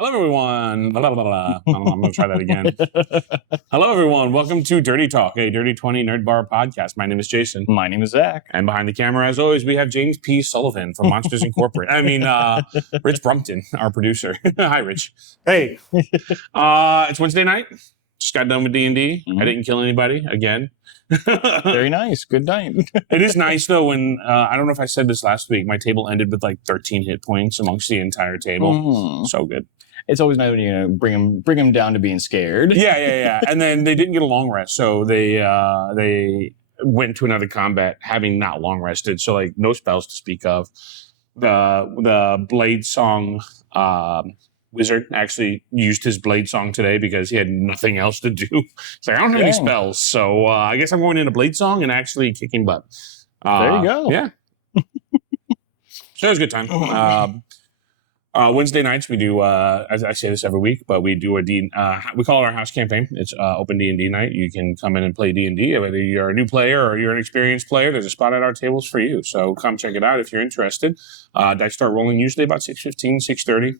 Hello, everyone. Blah, blah, blah, blah. I'm going to try that again. Hello, everyone. Welcome to Dirty Talk, a Dirty 20 Nerd Bar podcast. My name is Jason. My name is Zach. And behind the camera, as always, we have James P. Sullivan from Monsters Incorporated. Rich Brumpton, our producer. Hi, Rich. Hey. It's Wednesday night. Just got done with D&D. I didn't kill anybody again. Very nice. Good night. It is nice, though, when, I don't know if I said this last week, my table ended with like 13 hit points amongst the entire table. So good. It's always nice when you bring them down to being scared. Yeah. And then they didn't get a long rest, so they went to another combat having not long rested, so like no spells to speak of. The Blade Song wizard actually used his Blade Song today because he had nothing else to do. It's like, I don't have any spells, so I guess I'm going into Blade Song and actually kicking butt. There you go. Yeah. So it was a good time. Wednesday nights we do, as I say this every week, but we do we call it our house campaign. It's open D&D night. You can come in and play D&D. Whether you're a new player or you're an experienced player, there's a spot at our tables for you. So come check it out if you're interested. Dice start rolling usually about 6:15, 6:30,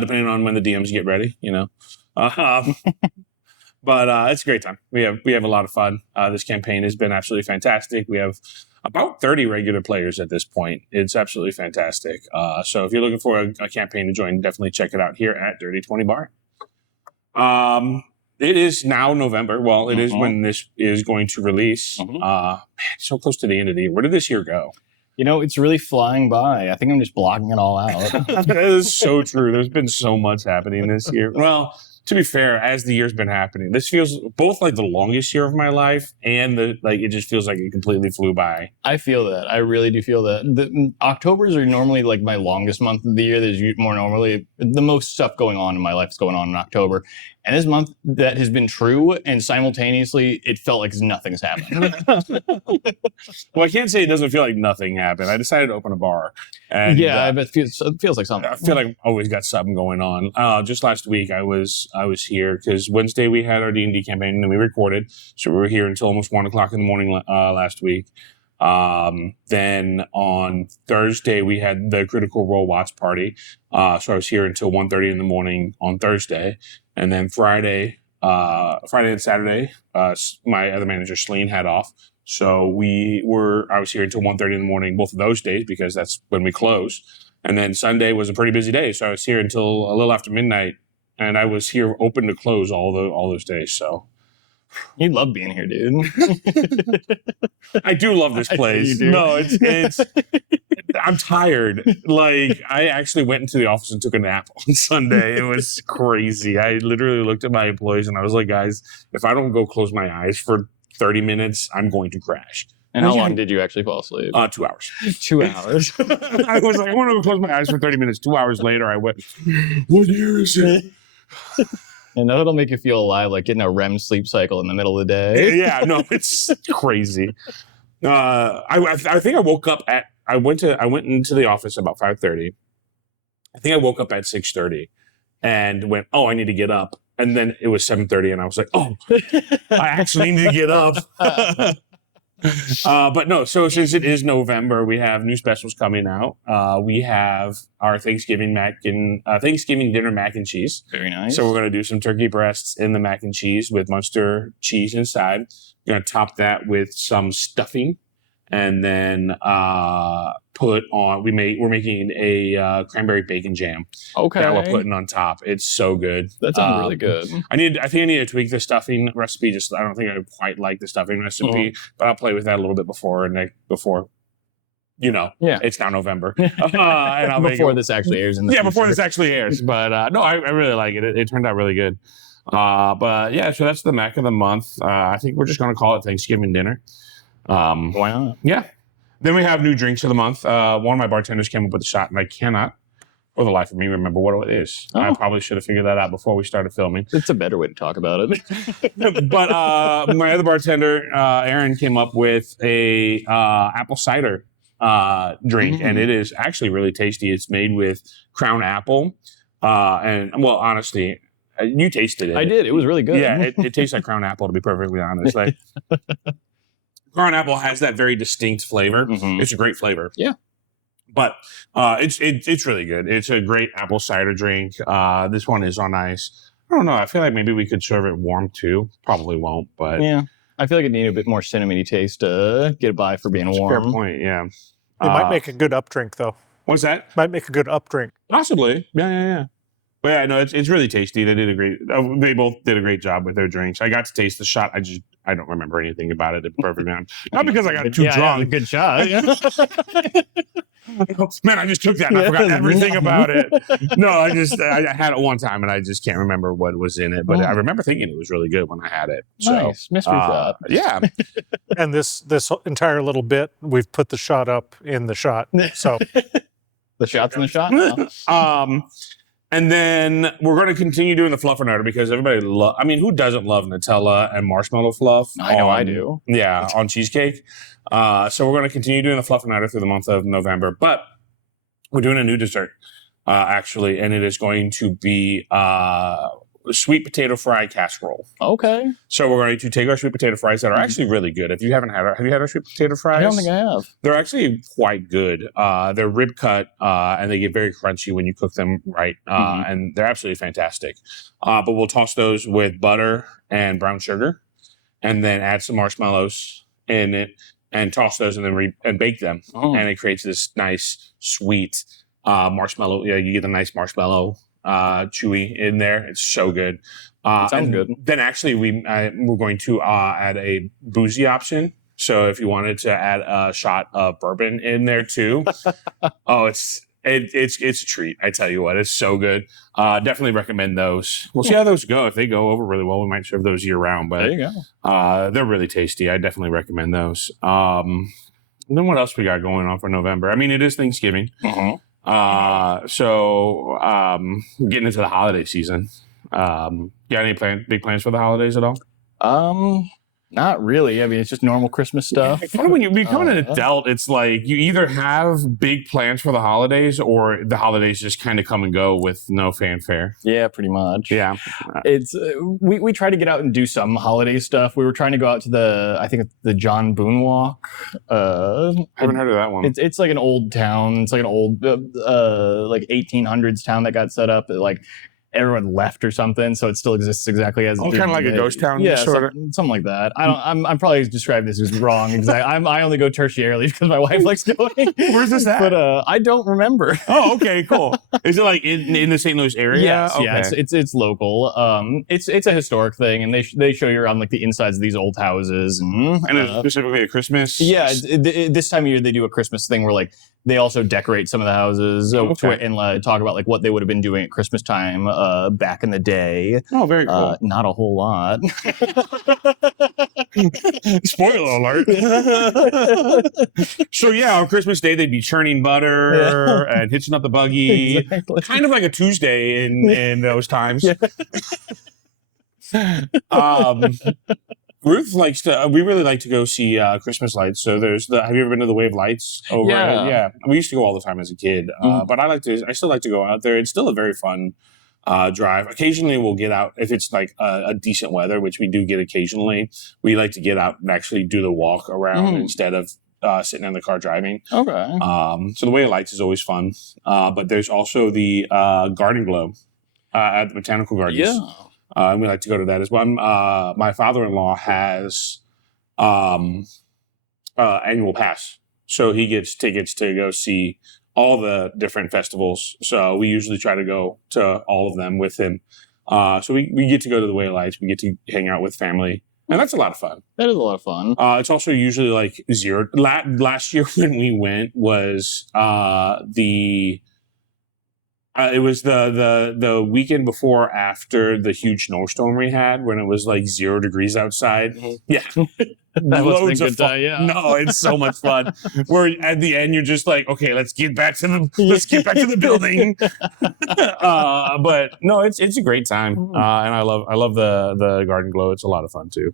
depending on when the DMs get ready, you know. But it's a great time. We have a lot of fun. This campaign has been absolutely fantastic. We have about 30 regular players at this point. It's absolutely fantastic. So if you're looking for a campaign to join, definitely check it out here at Dirty 20 Bar. It is now November. Well, it is when this is going to release. Man, so close to the end of the year. Where did this year go? You know, it's really flying by. I think I'm just blocking it all out. That is so true. There's been so much happening this year. Well, to be fair, as the year's been happening, this feels both like the longest year of my life and it just feels like it completely flew by. I feel that. I really do feel that. The Octobers are normally like my longest month of the year. There's more normally the most stuff going on in my life is going on in October. And this month that has been true, and simultaneously it felt like nothing's happened. Well, I can't say it doesn't feel like nothing happened. I decided to open a bar. And, I bet it feels like something. I feel like I've always got something going on. Just last week I was here because Wednesday we had our D&D campaign and then we recorded. So we were here until almost 1 o'clock in the morning last week. Then on Thursday we had the Critical Role watch party. So I was here until 1:30 in the morning on Thursday. And then Friday and Saturday, my other manager, Schleen, had off. So I was here until 1:30 in the morning, both of those days, because that's when we close. And then Sunday was a pretty busy day. So I was here until a little after midnight, and I was here open to close all those days. So you love being here, dude. I do love this place. No, it's I'm tired. Like, I actually went into the office and took a nap on Sunday. It was crazy. I literally looked at my employees and I was like, guys, if I don't go close my eyes for 30 minutes, I'm going to crash. And how long did you actually fall asleep? 2 hours. 2 hours. I was like, I want to go close my eyes for 30 minutes. 2 hours later, I went, what year is it? And that'll make you feel alive, like getting a REM sleep cycle in the middle of the day. Yeah, no, it's crazy. I think I woke up I went into the office about 5:30. I think I woke up at 6:30 and went, I need to get up. And then it was 7:30 and I was like, I actually need to get up. But no, so since it is November, we have new specials coming out. We have our Thanksgiving dinner mac and cheese. Very nice. So we're going to do some turkey breasts in the mac and cheese with Munster cheese inside. We're going to top that with some stuffing. And then we're making a cranberry bacon jam. Okay. That we're putting on top. It's so good. That sounds really good. I think I need to tweak the stuffing recipe. I don't think I quite like the stuffing recipe, but I'll play with that a little bit before it's now November. And before this actually airs. Before this actually airs. But no, I really like it. It turned out really good. But yeah, so that's the Mac of the month. I think we're just going to call it Thanksgiving dinner. Why not? Yeah. Then we have new drinks of the month. One of my bartenders came up with a shot, and I cannot, for the life of me, remember what it is. I probably should have figured that out before we started filming. It's a better way to talk about it. But my other bartender, Aaron, came up with a apple cider drink, and it is actually really tasty. It's made with Crown Apple, honestly, you tasted it. I did. It was really good. Yeah, it tastes like Crown Apple, to be perfectly honest. Like, Crown Apple has that very distinct flavor. It's a great flavor. Yeah. But it's really good. It's a great apple cider drink. This one is on ice. I don't know. I feel like maybe we could serve it warm too. Probably won't, but Yeah. I feel like it needed a bit more cinnamony taste to get by for being warm. Fair point. Yeah. It might make a good up drink, though. What's that? Might make a good up drink. Possibly. Yeah. But yeah, no, it's really tasty. They both did a great job with their drinks. I got to taste the shot. I don't remember anything about it. To be perfectly honest, not because I got too drunk. A good shot. Man, I just took that and I forgot everything about it. No, I had it one time and I just can't remember what was in it. But I remember thinking it was really good when I had it. So, nice. Mystery shot. Yeah. And this entire little bit, we've put the shot up in the shot. So the shot's in the shot. And then we're going to continue doing the fluffernutter because everybody who doesn't love Nutella and marshmallow fluff? I know I do. Yeah, on cheesecake. So we're going to continue doing the fluffernutter through the month of November. But we're doing a new dessert, actually, and it is going to be sweet potato fry casserole. Okay. So we're going to take our sweet potato fries that are actually really good. If you haven't have you had our sweet potato fries? I don't think I have. They're actually quite good. They're rib cut, and they get very crunchy when you cook them right, and they're absolutely fantastic. But we'll toss those with butter and brown sugar, and then add some marshmallows in it, and toss those, and then bake them, and it creates this nice sweet marshmallow. Yeah, you get a nice marshmallow chewy in there. It's so good. Sounds good. Then actually we're going to add a boozy option. So if you wanted to add a shot of bourbon in there too, it's a treat. I tell you what, it's so good. Definitely recommend those. We'll see how those go. If they go over really well, we might serve those year round. But there you go. They're really tasty. I definitely recommend those. And then what else we got going on for November? I mean, it is Thanksgiving. So getting into the holiday season. Got any big plans for the holidays at all? Not really. I mean, it's just normal Christmas stuff. When you become an adult, it's like you either have big plans for the holidays or the holidays just kind of come and go with no fanfare. Yeah, pretty much. Yeah. It's we try to get out and do some holiday stuff. We were trying to go out to the John Boone Walk. I haven't heard of that one. It's like an old town. It's like an old like 1800s town that got set up. Like everyone left or something, so it still exists exactly as kind of like a ghost town. Yeah, something like that. I'm probably describing this as wrong because I only go tertiarily because my wife likes going. Where's this at? But I don't remember. Oh, okay, cool. Is it like in the St. Louis area? Yes, yeah, it's local. It's a historic thing, and they show you around like the insides of these old houses, and it's specifically at Christmas. Yeah, this time of year they do a Christmas thing where like they also decorate some of the houses and talk about like what they would have been doing at Christmas time back in the day. Oh, very cool. Not a whole lot. Spoiler alert. So yeah, on Christmas Day they'd be churning butter and hitching up the buggy. Exactly. Kind of like a Tuesday in those times. Yeah. Ruth likes to. We really like to go see Christmas lights. So have you ever been to the Wave Lights over? Yeah. We used to go all the time as a kid. But I still like to go out there. It's still a very fun drive. Occasionally we'll get out if it's like a decent weather, which we do get occasionally. We like to get out and actually do the walk around instead of sitting in the car driving. Okay. So the Way of Lights is always fun. But there's also the Garden Globe at the Botanical Gardens. Yeah. And we like to go to that as well. My father-in-law has annual pass. So he gets tickets to go see all the different festivals. So we usually try to go to all of them with him. So we get to go to the Way of Lights. We get to hang out with family. And that's a lot of fun. That is a lot of fun. It's also usually like zero. Last year when we went was it was the weekend before after the huge snowstorm we had when it was like 0 degrees outside. Yeah. That Loads of of fun. fun. Yeah. No, it's so much fun. Where at the end you're just like, okay, let's get back to the building. But no, it's a great time. And I love the Garden Glow. It's a lot of fun too.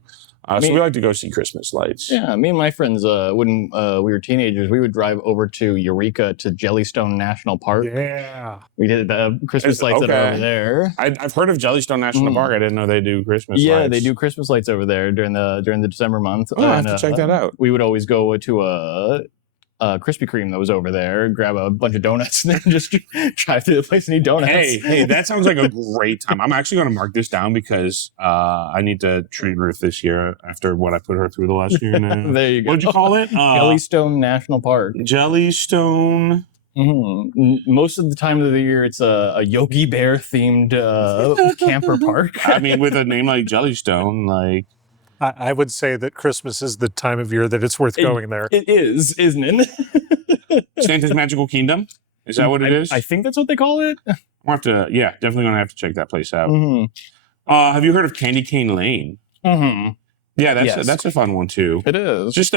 So we like to go see Christmas lights. Yeah, me and my friends, when we were teenagers, we would drive over to Eureka to Jellystone National Park. Yeah. We did the Christmas lights that are over there. I've heard of Jellystone National Park. I didn't know they do Christmas lights. Yeah, they do Christmas lights over there during the December month. Oh, I have to check that out. We would always go to Krispy Kreme that was over there, grab a bunch of donuts, and then just drive through the place and eat donuts. Hey, that sounds like a great time. I'm actually going to mark this down because I need to treat Ruth this year after what I put her through the last year. There you go. What'd you call it? Jellystone National Park. Jellystone. Most of the time of the year, it's a Yogi Bear themed camper park. I mean, with a name like Jellystone, like. I would say that Christmas is the time of year that it's worth going there. It is, isn't it? Santa's Magical Kingdom? Is that what it is? I think that's what they call it. I'll have to, definitely going to have to check that place out. Have you heard of Candy Cane Lane? Yeah, that's a fun one too. It is. It's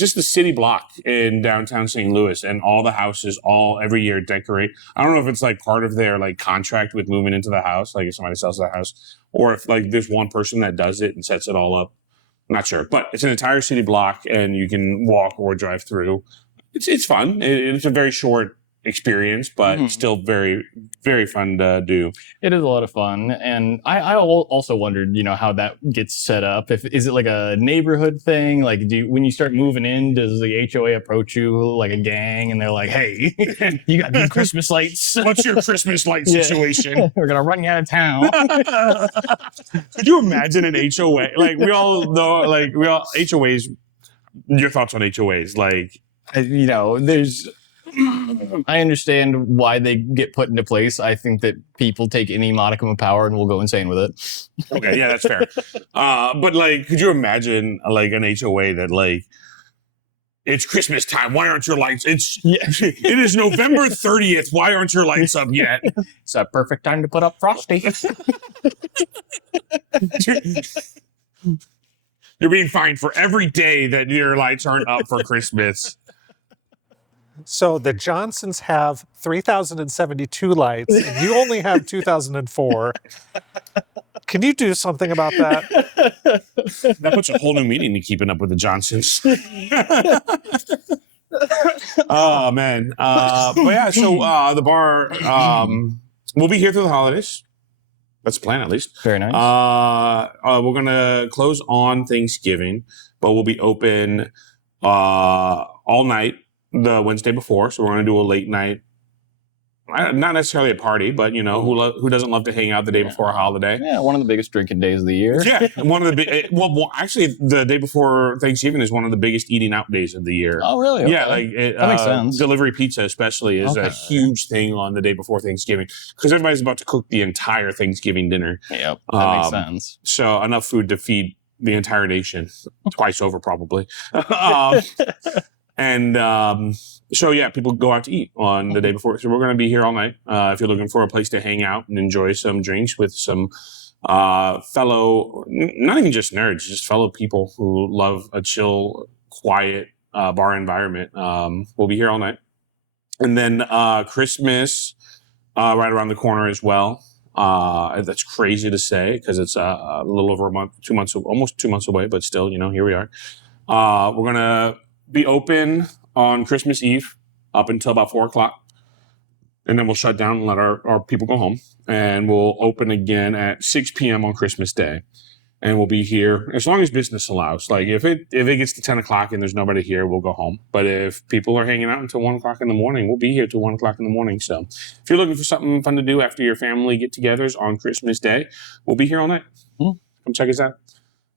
just the city block in downtown St. Louis, and all the houses every year decorate. I don't know if it's like part of their like contract with moving into the house, like if somebody sells the house, or if like there's one person that does it and sets it all up. I'm not sure, but it's an entire city block, and you can walk or drive through. It's fun. It's a very short experience, but still very, very fun to do. It is a lot of fun, and I also wondered, how that gets set up. Is it like a neighborhood thing? Like, when you start moving in, does the HOA approach you like a gang, and they're like, "Hey, you got new Christmas lights? What's your Christmas light situation? We're gonna run you out of town." Could you imagine an HOA? Like we all know, HOAs. Your thoughts on HOAs? Like, there's. I understand why they get put into place. I think that people take any modicum of power and will go insane with it. Okay, yeah, that's fair. But like, could you imagine like an HOA that like, it's Christmas time. Why aren't your lights? It is November 30th. Why aren't your lights up yet? It's a perfect time to put up Frosty. You're being fined for every day that your lights aren't up for Christmas. So the Johnsons have 3,072 lights, and you only have 2,004. Can you do something about that? That puts a whole new meaning to keeping up with the Johnsons. Oh, man. But yeah, so the bar, we'll be here through the holidays. That's the plan, at least. Very nice. We're going to close on Thanksgiving, but we'll be open all night the Wednesday before. So we're going to do a late night. Not necessarily a party, but, who doesn't love to hang out the day before a holiday? Yeah, one of the biggest drinking days of the year. Yeah, one of the actually, the day before Thanksgiving is one of the biggest eating out days of the year. Oh, really? Okay. Yeah, that makes sense. Delivery pizza especially is a huge thing on the day before Thanksgiving because everybody's about to cook the entire Thanksgiving dinner. Yep, that makes sense. So enough food to feed the entire nation twice over, probably. So yeah, people go out to eat on the day before. So we're going to be here all night. If you're looking for a place to hang out and enjoy some drinks with some fellow, not even just nerds, just fellow people who love a chill, quiet bar environment, we'll be here all night. And then Christmas right around the corner as well. That's crazy to say because it's a little over a month, 2 months, almost 2 months away, but still, here we are. We're going to be open on Christmas Eve up until about 4 o'clock. And then we'll shut down and let our people go home. And we'll open again at 6 p.m. on Christmas Day. And we'll be here as long as business allows. Like if it gets to 10 o'clock and there's nobody here, we'll go home. But if people are hanging out until 1 o'clock in the morning, we'll be here till 1 o'clock in the morning. So if you're looking for something fun to do after your family get-togethers on Christmas Day, we'll be here all night. Come check us out.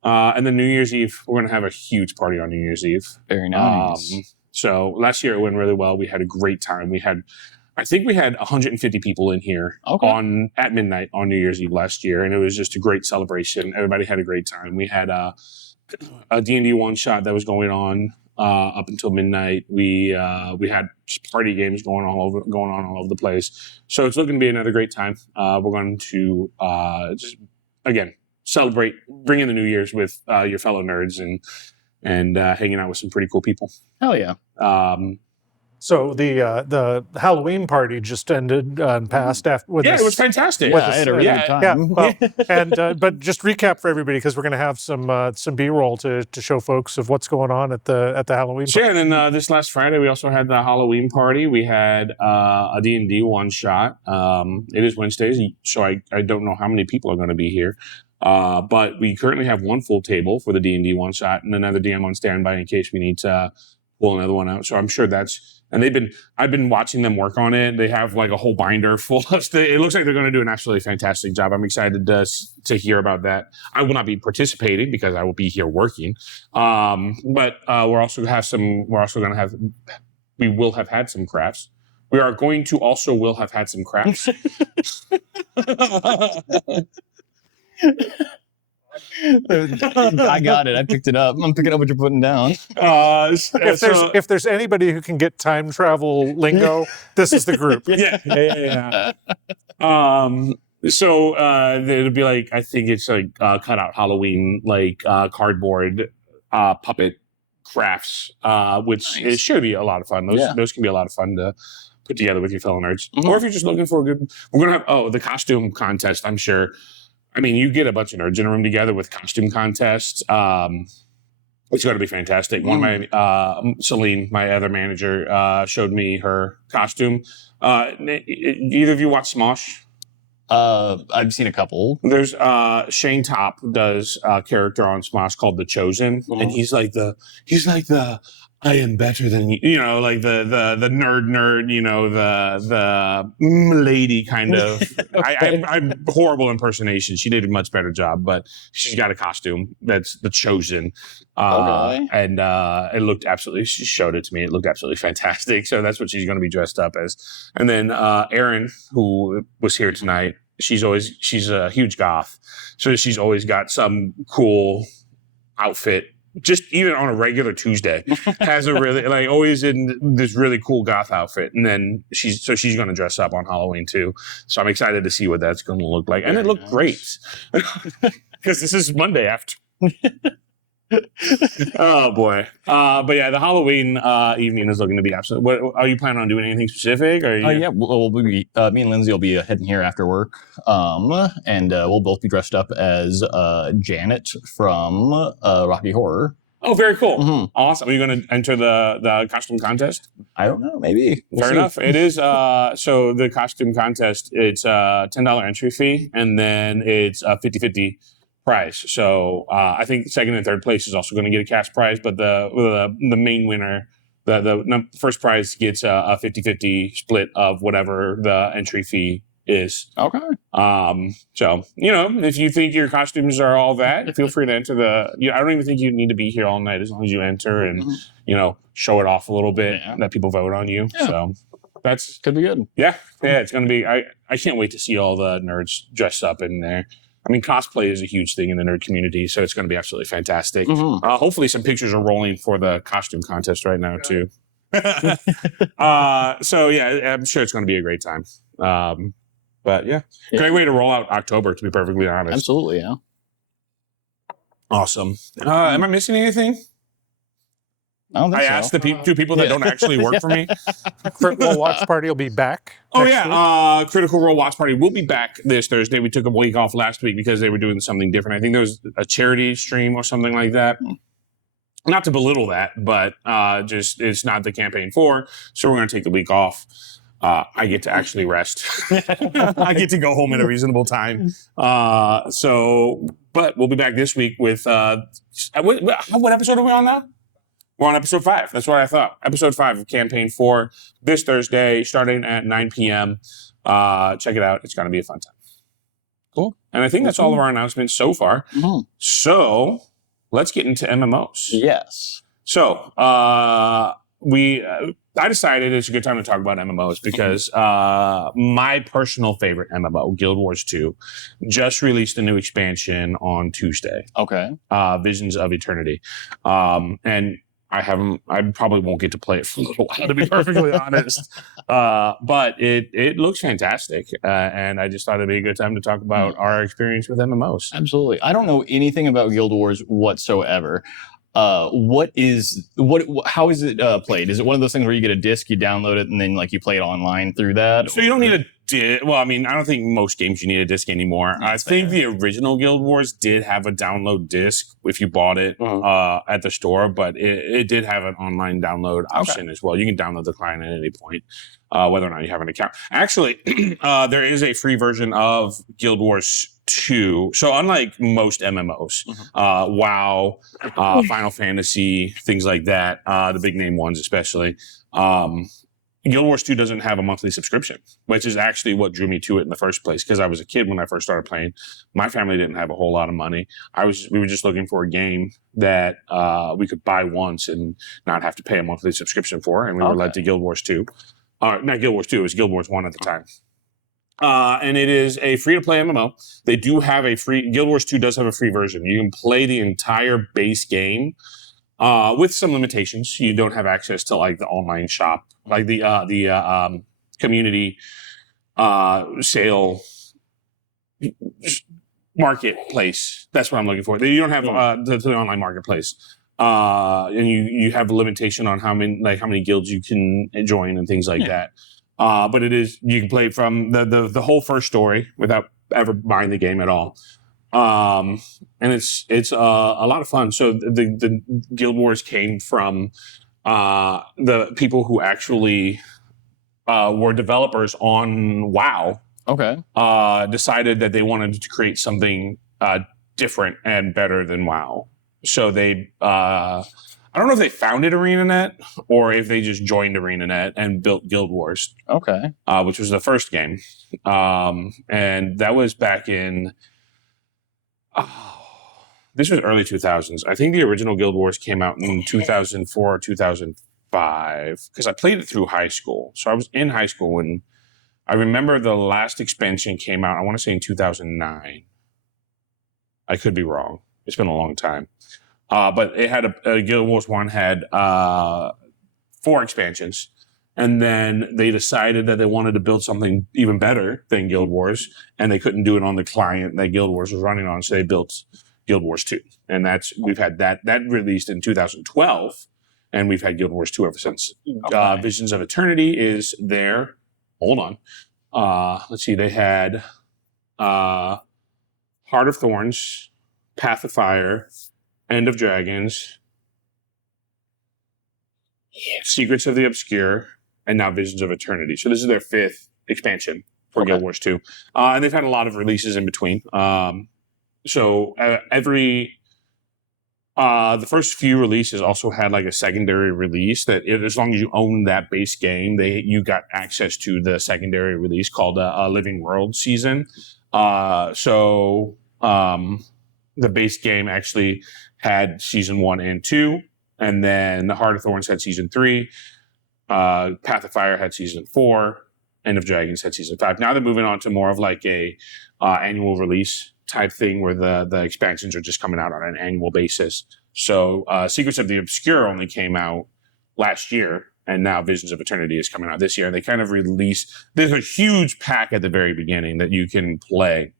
And then New Year's Eve, we're going to have a huge party on New Year's Eve. Very nice. So last year it went really well. We had a great time. I think we had 150 people in here at midnight on New Year's Eve last year, and it was just a great celebration. Everybody had a great time. We had a D&D one-shot that was going on up until midnight. We had party games going on all over the place. So it's looking to be another great time. We're going to just again celebrate, bring in the New Year's with your fellow nerds and hanging out with some pretty cool people. Hell yeah. So the Halloween party just ended and passed after. It was fantastic. I had a really good time. Well, but just recap for everybody because we're going to have some B-roll to show folks of what's going on at the Halloween party. Yeah, and then this last Friday we also had the Halloween party. We had a D&D one shot. It is Wednesdays, so I don't know how many people are going to be here. But we currently have one full table for the D&D one shot and another DM on standby in case we need to pull another one out. So I'm sure I've been watching them work on it. They have like a whole binder full of it looks like they're going to do an absolutely fantastic job. I'm excited to hear about that. I will not be participating because I will be here working. But we will have had some crafts. We are going to also will have had some crafts. I got it. I picked it up. I'm picking up what you're putting down. If there's anybody who can get time travel lingo, this is the group. Yeah. So it'll be like, I think it's like cut out Halloween, like cardboard puppet crafts, which it should be a lot of fun. Those can be a lot of fun to put together with your fellow nerds. Or if you're just looking for a good, we're going to have, the costume contest, I'm sure. I mean, you get a bunch of nerds in a room together with costume contests. It's going to be fantastic. One of my, Celine, my other manager, showed me her costume. Either of you watch Smosh? I've seen a couple. There's Shane Top does a character on Smosh called The Chosen, and he's like the I am better than you, you know, like the nerd, you know, the lady kind of. I'm horrible impersonation. She did a much better job, but she's got a costume that's The Chosen, and it looked absolutely. She showed it to me. It looked absolutely fantastic. So that's what she's going to be dressed up as. And then Erin, who was here tonight, she's a huge goth, so she's always got some cool outfit. Just even on a regular Tuesday, has a really like always in this really cool goth outfit, and then she's going to dress up on Halloween too. So I'm excited to see what that's going to look like, and it looked great because this is Monday after. Oh boy, but yeah, the Halloween evening is looking to be absolute. What are you planning on doing? Anything specific? Or yeah, me and Lindsay will be heading here after work, and we'll both be dressed up as Janet from Rocky Horror. Oh, very cool! Awesome. Are you going to enter the costume contest? I don't know. Maybe. Fair enough. It is. So the costume contest, it's a $10 entry fee, and then it's a 50-50 prize. So I think second and third place is also going to get a cash prize, but the main winner, the first prize gets a 50-50 split of whatever the entry fee is. Okay. So, you know, if you think your costumes are all that, feel free to enter I don't even think you need to be here all night as long as you enter and, you know, show it off a little bit, that people vote on you. Yeah. So that's could be good. Yeah, it's going to be, I can't wait to see all the nerds dressed up in there. I mean, cosplay is a huge thing in the nerd community, so it's going to be absolutely fantastic. Hopefully some pictures are rolling for the costume contest right now, too. So, yeah, I'm sure it's going to be a great time. But, yeah, great way to roll out October, to be perfectly honest. Absolutely, yeah. Awesome. Am I missing anything? I asked the two people that don't actually work for me. Critical Role Watch Party will be back. Critical Role Watch Party will be back this Thursday. We took a week off last week because they were doing something different. I think there was a charity stream or something like that. Not to belittle that, but just it's not the campaign 4, so we're going to take the week off. I get to actually rest. I get to go home at a reasonable time. But we'll be back this week with what episode are we on now? We're on episode 5. That's what I thought. Episode 5 of Campaign 4 this Thursday, starting at 9 p.m. Check it out. It's going to be a fun time. Cool. And I think that's all of our announcements so far. So let's get into MMOs. Yes. So I decided it's a good time to talk about MMOs because my personal favorite MMO, Guild Wars 2, just released a new expansion on Tuesday. Okay. Visions of Eternity. And I probably won't get to play it for a little while, to be perfectly honest. But it looks fantastic. And I just thought it'd be a good time to talk about our experience with MMOs. Absolutely. I don't know anything about Guild Wars whatsoever. How is it played? Is it one of those things where you get a disc, you download it, and then like you play it online through that? So you don't need a disc. Well, I mean, I don't think most games you need a disc anymore. I think the original Guild Wars did have a download disc if you bought it at the store, but it did have an online download option as well. You can download the client at any point, whether or not you have an account. Actually, there is a free version of Guild Wars 2. So unlike most MMOs, WoW, Final Fantasy, things like that, the big name ones especially, Guild Wars 2 doesn't have a monthly subscription, which is actually what drew me to it in the first place. Because I was a kid when I first started playing. My family didn't have a whole lot of money. We were just looking for a game that we could buy once and not have to pay a monthly subscription for. And we were led to Guild Wars 2. Not Guild Wars 2, it was Guild Wars 1 at the time. And it is a free-to-play MMO. They do have Guild Wars 2 does have a free version. You can play the entire base game with some limitations. You don't have access to like the online shop, like the community sale marketplace. That's what I'm looking for. You don't have the online marketplace. And you have a limitation on how many guilds you can join and things like that. But you can play from the whole first story without ever buying the game at all. And it's a lot of fun. So the Guild Wars came from the people who actually were developers on WoW. Okay. Decided that they wanted to create something different and better than WoW. So they, I don't know if they founded ArenaNet or if they just joined ArenaNet and built Guild Wars. Okay. Which was the first game. And that was back in, this was early 2000s. I think the original Guild Wars came out in 2004 or 2005 because I played it through high school. So I was in high school when I remember the last expansion came out, I want to say in 2009. I could be wrong. It's been a long time. But it had Guild Wars 1 had 4 expansions. And then they decided that they wanted to build something even better than Guild Wars. And they couldn't do it on the client that Guild Wars was running on. So they built Guild Wars 2. And we've had that released in 2012. And we've had Guild Wars 2 ever since. Okay. Visions of Eternity is there. Hold on. Let's see. They had Heart of Thorns, Path of Fire, End of Dragons, Secrets of the Obscure, and now Visions of Eternity. So this is their 5th expansion for Guild Wars 2. And they've had a lot of releases in between. So the first few releases also had like a secondary release that as long as you own that base game, you got access to the secondary release called a Living World season. The base game actually had season 1 and 2, and then the Heart of Thorns had season 3. Path of Fire had season 4. End of Dragons had season 5. Now they're moving on to more of like a annual release type thing where the expansions are just coming out on an annual basis. So Secrets of the Obscure only came out last year, and now Visions of Eternity is coming out this year. And they kind of there's a huge pack at the very beginning that you can play,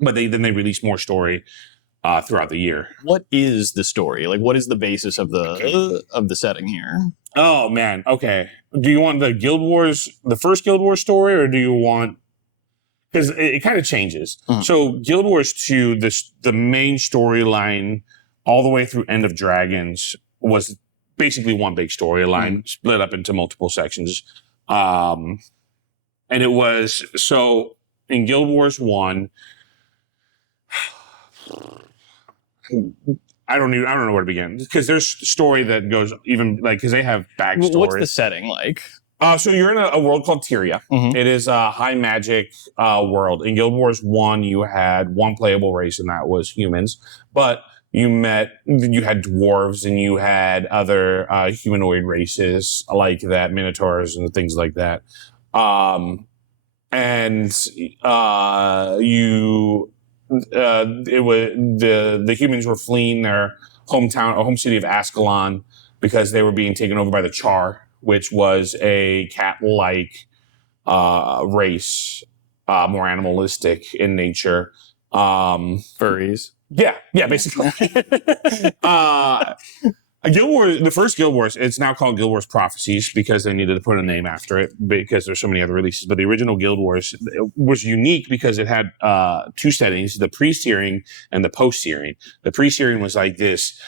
but then they release more story throughout the year. What is the story? Like, what is the basis of the setting here? Oh man, okay. Do you want the first Guild Wars story, or do you want? Because it kind of changes. Mm-hmm. So Guild Wars 2, the main storyline all the way through End of Dragons was basically one big storyline split up into multiple sections. And it was so in Guild Wars 1. I don't know where to begin because there's story that goes even like because they have backstory. What's the setting like? So you're in a world called Tyria. Mm-hmm. It is a high magic world. In Guild Wars 1, you had one playable race, and that was humans. But you had dwarves, and you had other humanoid races like that, minotaurs and things like that. It was the humans were fleeing their home city of Ascalon because they were being taken over by the Char, which was a cat-like race, more animalistic in nature. Furries. Yeah, basically. Guild Wars, the first Guild Wars, it's now called Guild Wars Prophecies because they needed to put a name after it because there's so many other releases. But the original Guild Wars was unique because it had 2 settings, the pre-searing and the post-searing. The pre-searing was like this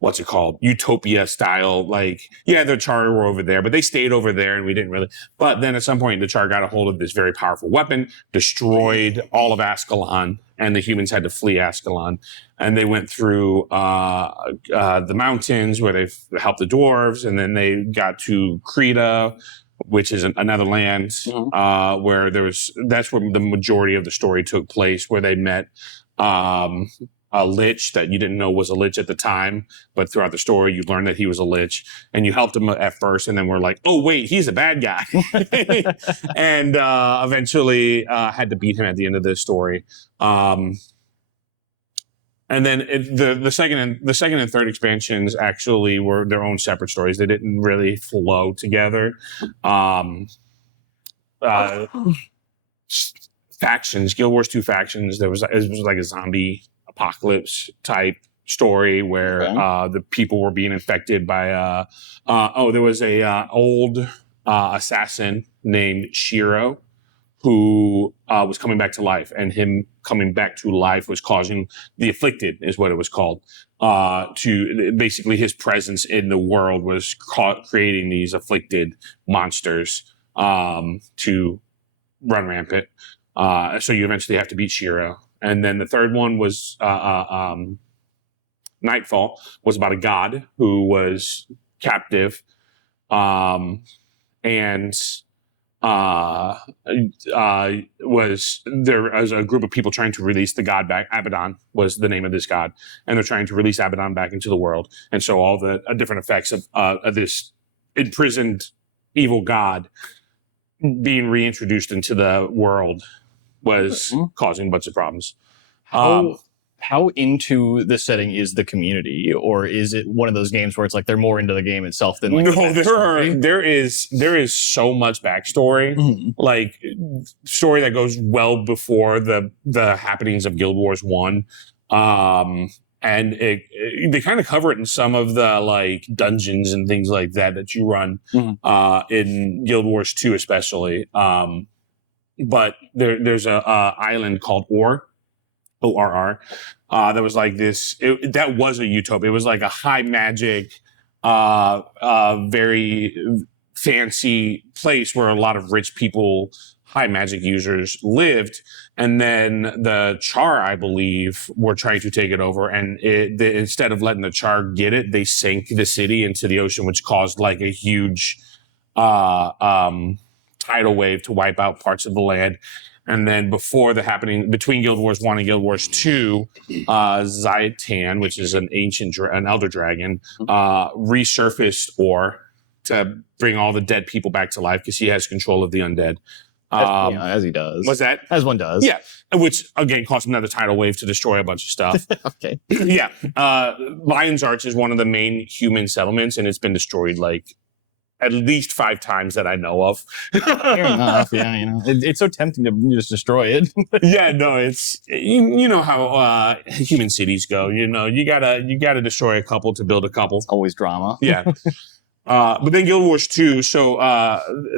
what's it called? Utopia style. Like, yeah, the Char were over there, but they stayed over there and we didn't really. But then at some point, the Char got a hold of this very powerful weapon, destroyed all of Ascalon, and the humans had to flee Ascalon. And they went through the mountains where they helped the dwarves, and then they got to Creta, which is another land where that's where the majority of the story took place, where they met a lich that you didn't know was a lich at the time, but throughout the story you learned that he was a lich, and you helped him at first, and then we're like, oh wait, he's a bad guy. And eventually had to beat him at the end of the story. And then the second and third expansions actually were their own separate stories. They didn't really flow together. Factions, Guild Wars 2 factions. It was like a zombie apocalypse type story where the people were being infected by there was a old assassin named Shiro who was coming back to life, and him coming back to life was causing the afflicted, is what it was called. To basically, his presence in the world was creating these afflicted monsters to run rampant. So you eventually have to beat Shiro. And then the third one was Nightfall, was about a god who was captive, and was there as a group of people trying to release the god back. Abaddon was the name of this god, and they're trying to release Abaddon back into the world. And so all the different effects of this imprisoned evil god being reintroduced into the world was causing a bunch of problems. How into the setting is the community, or is it one of those games where it's like they're more into the game itself than like there is so much backstory, like story that goes well before the happenings of Guild Wars 1. And they kind of cover it in some of the like dungeons and things like that you run in Guild Wars 2 especially. But there's a island called ORR, that was like this. That was a utopia. It was like a high magic, very fancy place where a lot of rich people, high magic users lived. And then the Char, I believe, were trying to take it over. And instead of letting the Char get it, they sank the city into the ocean, which caused like a huge tidal wave to wipe out parts of the land. And then before the happening between Guild Wars 1 and Guild Wars 2, Zaitan, which is an elder dragon, resurfaced ORR to bring all the dead people back to life because he has control of the undead. As he does. What's that? As one does. Yeah. Which, again, caused another tidal wave to destroy a bunch of stuff. Okay. Yeah. Lion's Arch is one of the main human settlements, and it's been destroyed like at least 5 times that I know of. Fair enough. Yeah, it's so tempting to just destroy it. Yeah, no, it's you know how human cities go. You gotta destroy a couple to build a couple. It's always drama. Yeah. But then Guild Wars 2. So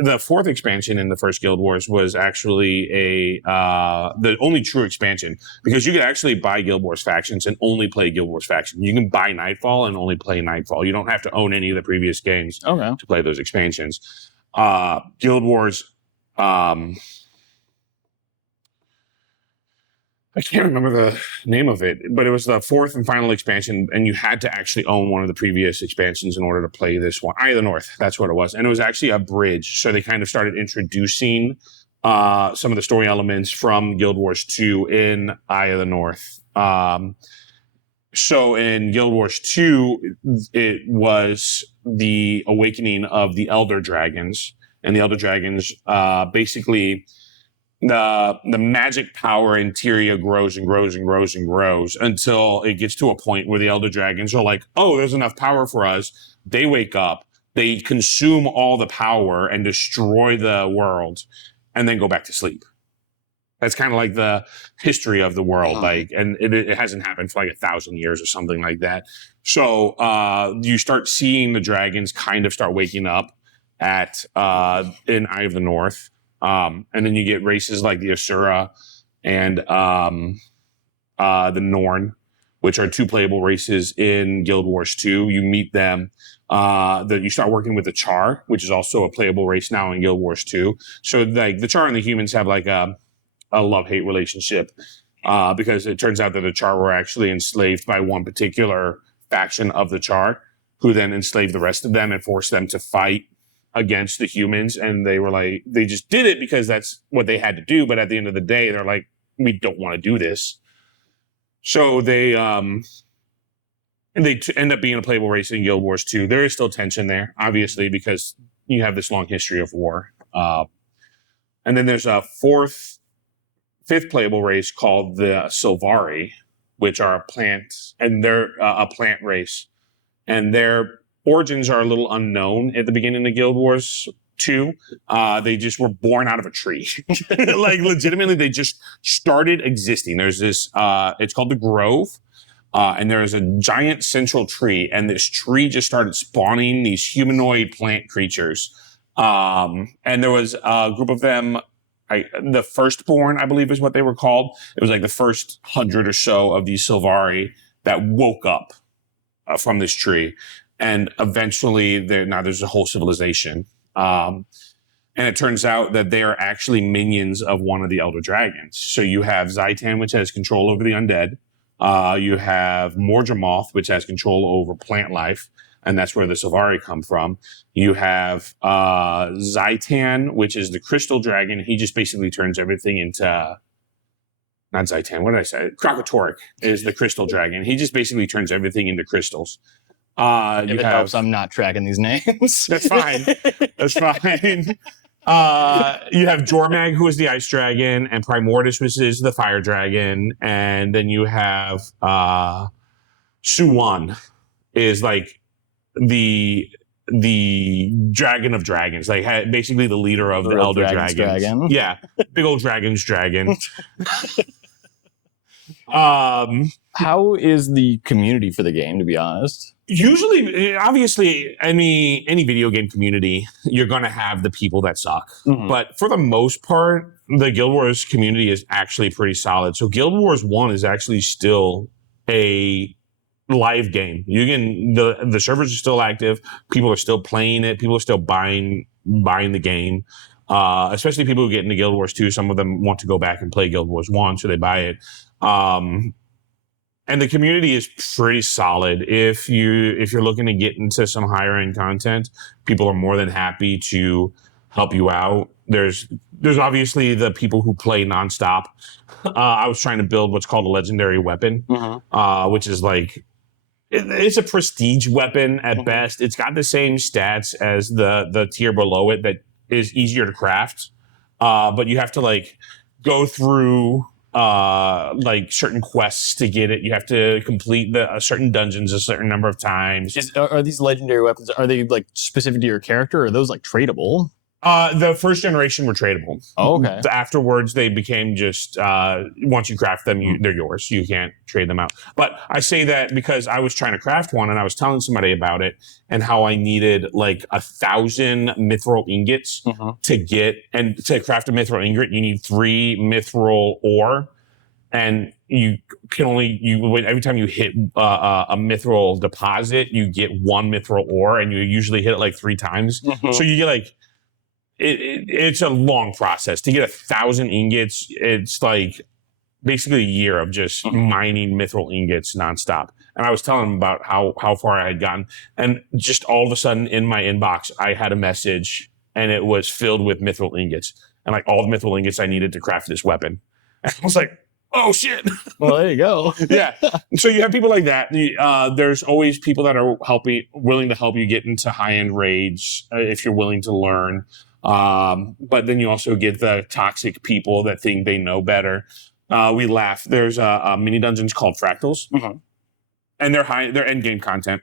the 4th expansion in the first Guild Wars was actually the only true expansion, because you could actually buy Guild Wars factions and only play Guild Wars factions. You can buy Nightfall and only play Nightfall. You don't have to own any of the previous games to play those expansions. Guild Wars. I can't remember the name of it, but it was the 4th and final expansion, and you had to actually own one of the previous expansions in order to play this one. Eye of the North, that's what it was. And it was actually a bridge. So they kind of started introducing some of the story elements from Guild Wars 2 in Eye of the North. So in Guild Wars 2, it was the awakening of the Elder Dragons. And the Elder Dragons basically... The magic power in Tyria grows and grows and grows and grows until it gets to a point where the Elder Dragons are like, oh, there's enough power for us. They wake up, they consume all the power and destroy the world, and then go back to sleep. That's kind of like the history of the world, and it hasn't happened for like 1,000 years or something like that. So you start seeing the dragons kind of start waking up in Eye of the North. And then you get races like the Asura and the Norn, which are 2 playable races in Guild Wars 2. You meet them. You start working with the Char, which is also a playable race now in Guild Wars 2. So like the Char and the humans have like a love-hate relationship because it turns out that the Char were actually enslaved by one particular faction of the Char, who then enslaved the rest of them and forced them to fight against the humans. And they were like, they just did it because that's what they had to do. But at the end of the day, they're like, we don't want to do this. So they end up being a playable race in Guild Wars 2. There is still tension there, obviously, because you have this long history of war. And then there's a fifth playable race called the Sylvari, which are a plant, and they're a plant race. And their origins are a little unknown at the beginning of Guild Wars 2. They just were born out of a tree. Like legitimately, they just started existing. There's this, it's called the Grove. And there's a giant central tree, and this tree just started spawning these humanoid plant creatures. And there was a group of them, the Firstborn, I believe is what they were called. It was like the first 100 or so of these Sylvari that woke up from this tree. And eventually, there's a whole civilization. And it turns out that they are actually minions of one of the Elder Dragons. So you have Zaitan, which has control over the undead. You have Mordramoth, which has control over plant life, and that's where the Sylvari come from. You have Zaitan, which is the crystal dragon. He just basically turns everything into... Not Zaitan, what did I say? Krakatoric is the crystal dragon. He just basically turns everything into crystals. If it helps, I'm not tracking these names. That's fine. That's fine. You have Jormag, who is the ice dragon, and Primordus, which is the fire dragon, and then you have Suwan, is like the dragon of dragons, like basically the leader of the Elder Dragons. Dragon. Yeah, big old dragon's dragon. How is the community for the game, to be honest? Usually, obviously, any video game community, you're going to have the people that suck. Mhm. But for the most part, the Guild Wars community is actually pretty solid. So Guild Wars 1 is actually still a live game. You can the servers are still active. People are still playing it. People are still buying the game. Especially people who get into Guild Wars 2. Some of them want to go back and play Guild Wars 1, so they buy it. And the community is pretty solid. If you're looking to get into some higher end content, people are more than happy to help you out. There's obviously the people who play nonstop. I was trying to build what's called a legendary weapon, which is like it's a prestige weapon at best. It's got the same stats as the tier below it that is easier to craft, but you have to like go through like certain quests to get it. You have to complete certain dungeons a certain number of times. Are these legendary weapons, are they like specific to your character, or are those like tradable? The first generation were tradable. Oh, okay. Afterwards, they became just once you craft them, they're yours. You can't trade them out. But I say that because I was trying to craft one, and I was telling somebody about it and how I needed like 1,000 mithril ingots to get, and to craft a mithril ingot, you need 3 mithril ore, and you can only every time you hit a mithril deposit, you get 1 mithril ore, and you usually hit it like 3 times. So you get like. It's a long process to get 1,000 ingots. It's like basically a year of just mining mithril ingots nonstop. And I was telling him about how far I had gotten, and just all of a sudden in my inbox, I had a message, and it was filled with mithril ingots, and like all the mithril ingots I needed to craft this weapon. And I was like, oh shit. Well, there you go. Yeah. So you have people like that. There's always people that are willing to help you get into high-end raids if you're willing to learn. But then you also get the toxic people that think they know better. We laugh. There's mini dungeons called fractals, and they're end game content.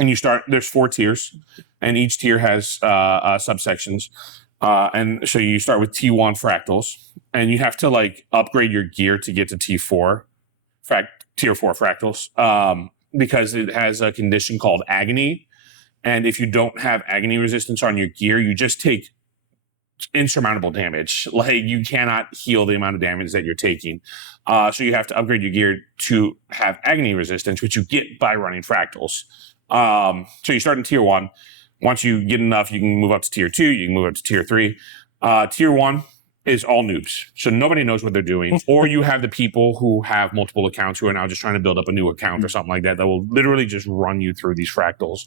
And there's 4 tiers, and each tier has subsections. And so you start with T1 fractals, and you have to like upgrade your gear to get to T4 tier 4 fractals, because it has a condition called agony. And if you don't have agony resistance on your gear, you just take insurmountable damage. Like, you cannot heal the amount of damage that you're taking. So you have to upgrade your gear to have agony resistance, which you get by running fractals. So you start in tier 1. Once you get enough, you can move up to tier 2. You can move up to tier 3. Tier 1 is all noobs. So nobody knows what they're doing. Or you have the people who have multiple accounts who are now just trying to build up a new account or something like that will literally just run you through these fractals.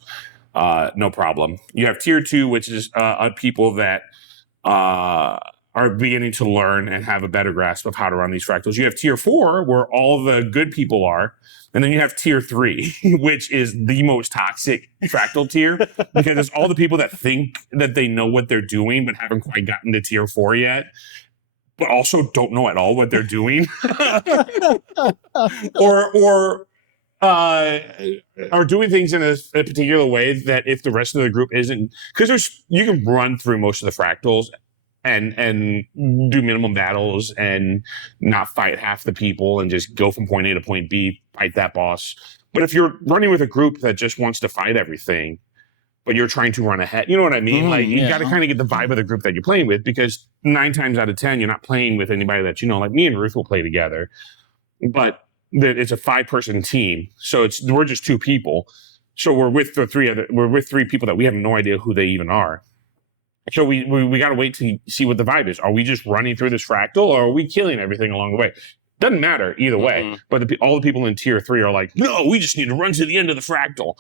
No problem. You have tier 2, which is people that are beginning to learn and have a better grasp of how to run these fractals. You have tier 4, where all the good people are. And then you have tier 3, which is the most toxic fractal tier, because it's all the people that think that they know what they're doing, but haven't quite gotten to tier 4 yet, but also don't know at all what they're doing. or are doing things in a particular way that if the rest of the group isn't, because you can run through most of the fractals and do minimum battles and not fight half the people and just go from point A to point B, fight that boss. But if you're running with a group that just wants to fight everything, but you're trying to run ahead, you know what I mean? Like, you got to kind of get the vibe of the group that you're playing with, because 9 times out of 10, you're not playing with anybody that you know. Like, me and Ruth will play together, but it's a 5-person team, so we're just 2 people. So we're with 3 people that we have no idea who they even are. So we got to wait to see what the vibe is. Are we just running through this fractal, or are we killing everything along the way? Doesn't matter either way. But all the people in tier 3 are like, no, we just need to run to the end of the fractal.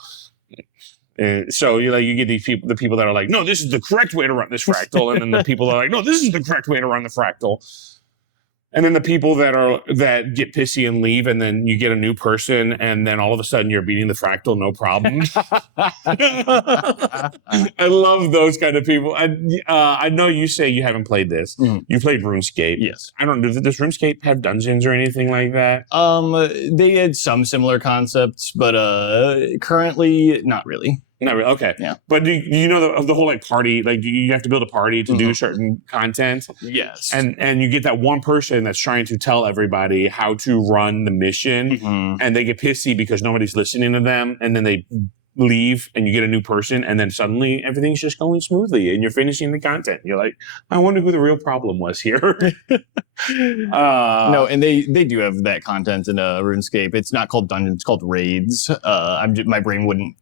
And so you get the people that are like, no, this is the correct way to run this fractal, and then the people that are like, no, this is the correct way to run the fractal. And then the people that get pissy and leave, and then you get a new person, and then all of a sudden you're beating the fractal, no problem. I love those kind of people. I know you say you haven't played this. You played RuneScape. Yes. I don't know. Does RuneScape have dungeons or anything like that? They had some similar concepts, but currently not really. Not really. Okay. Yeah. But do you know the whole like party? Like, you have to build a party to do certain content. Yes. And you get that one person that's trying to tell everybody how to run the mission, and they get pissy because nobody's listening to them, and then they leave, and you get a new person, and then suddenly everything's just going smoothly, and you're finishing the content. You're like, I wonder who the real problem was here. No, and they do have that content in RuneScape. It's not called dungeons; it's called raids. My brain wouldn't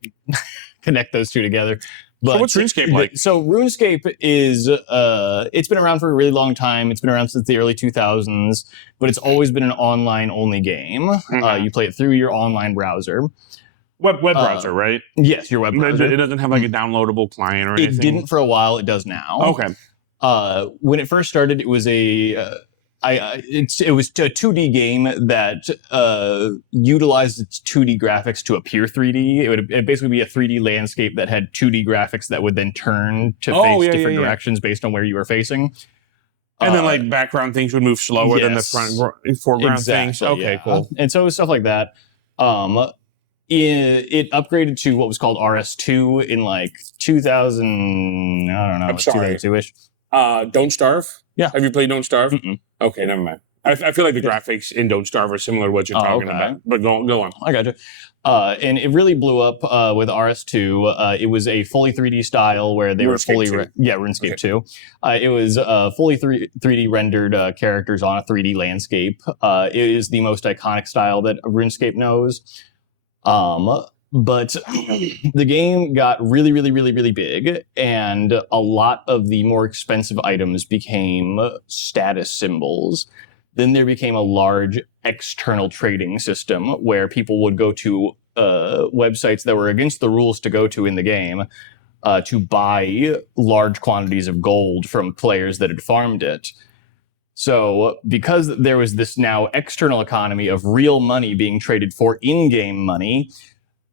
connect those two together. But so what's RuneScape like? So RuneScape is it's been around for a really long time. It's been around since the early 2000s, but it's always been an online only game. You play it through your online browser. Web browser, right? Yes, your web browser. It doesn't have like a downloadable client or anything? It didn't for a while. It does now. Okay. When it first started, it was it was a 2D game that utilized its 2D graphics to appear 3D. It'd basically be a 3D landscape that had 2D graphics that would then turn to face different directions based on where you were facing. And then like background things would move slower than the foreground things. Okay, cool. And so it was stuff like that. It upgraded to what was called RS2 in like 2000. I don't know. I'm sorry. 2002-ish. Don't Starve? Yeah. Have you played Don't Starve? Mm-mm. Okay, never mind. I feel like the graphics in Don't Starve are similar to what you're talking about. But go on. I gotcha. And it really blew up with RS2. It was a fully 3D style where they were fully... RuneScape 2. It was fully 3D rendered characters on a 3D landscape. It is the most iconic style that RuneScape knows. But the game got really, really, really, really big, and a lot of the more expensive items became status symbols. Then there became a large external trading system where people would go to websites that were against the rules to go to in the game to buy large quantities of gold from players that had farmed it. So because there was this now external economy of real money being traded for in-game money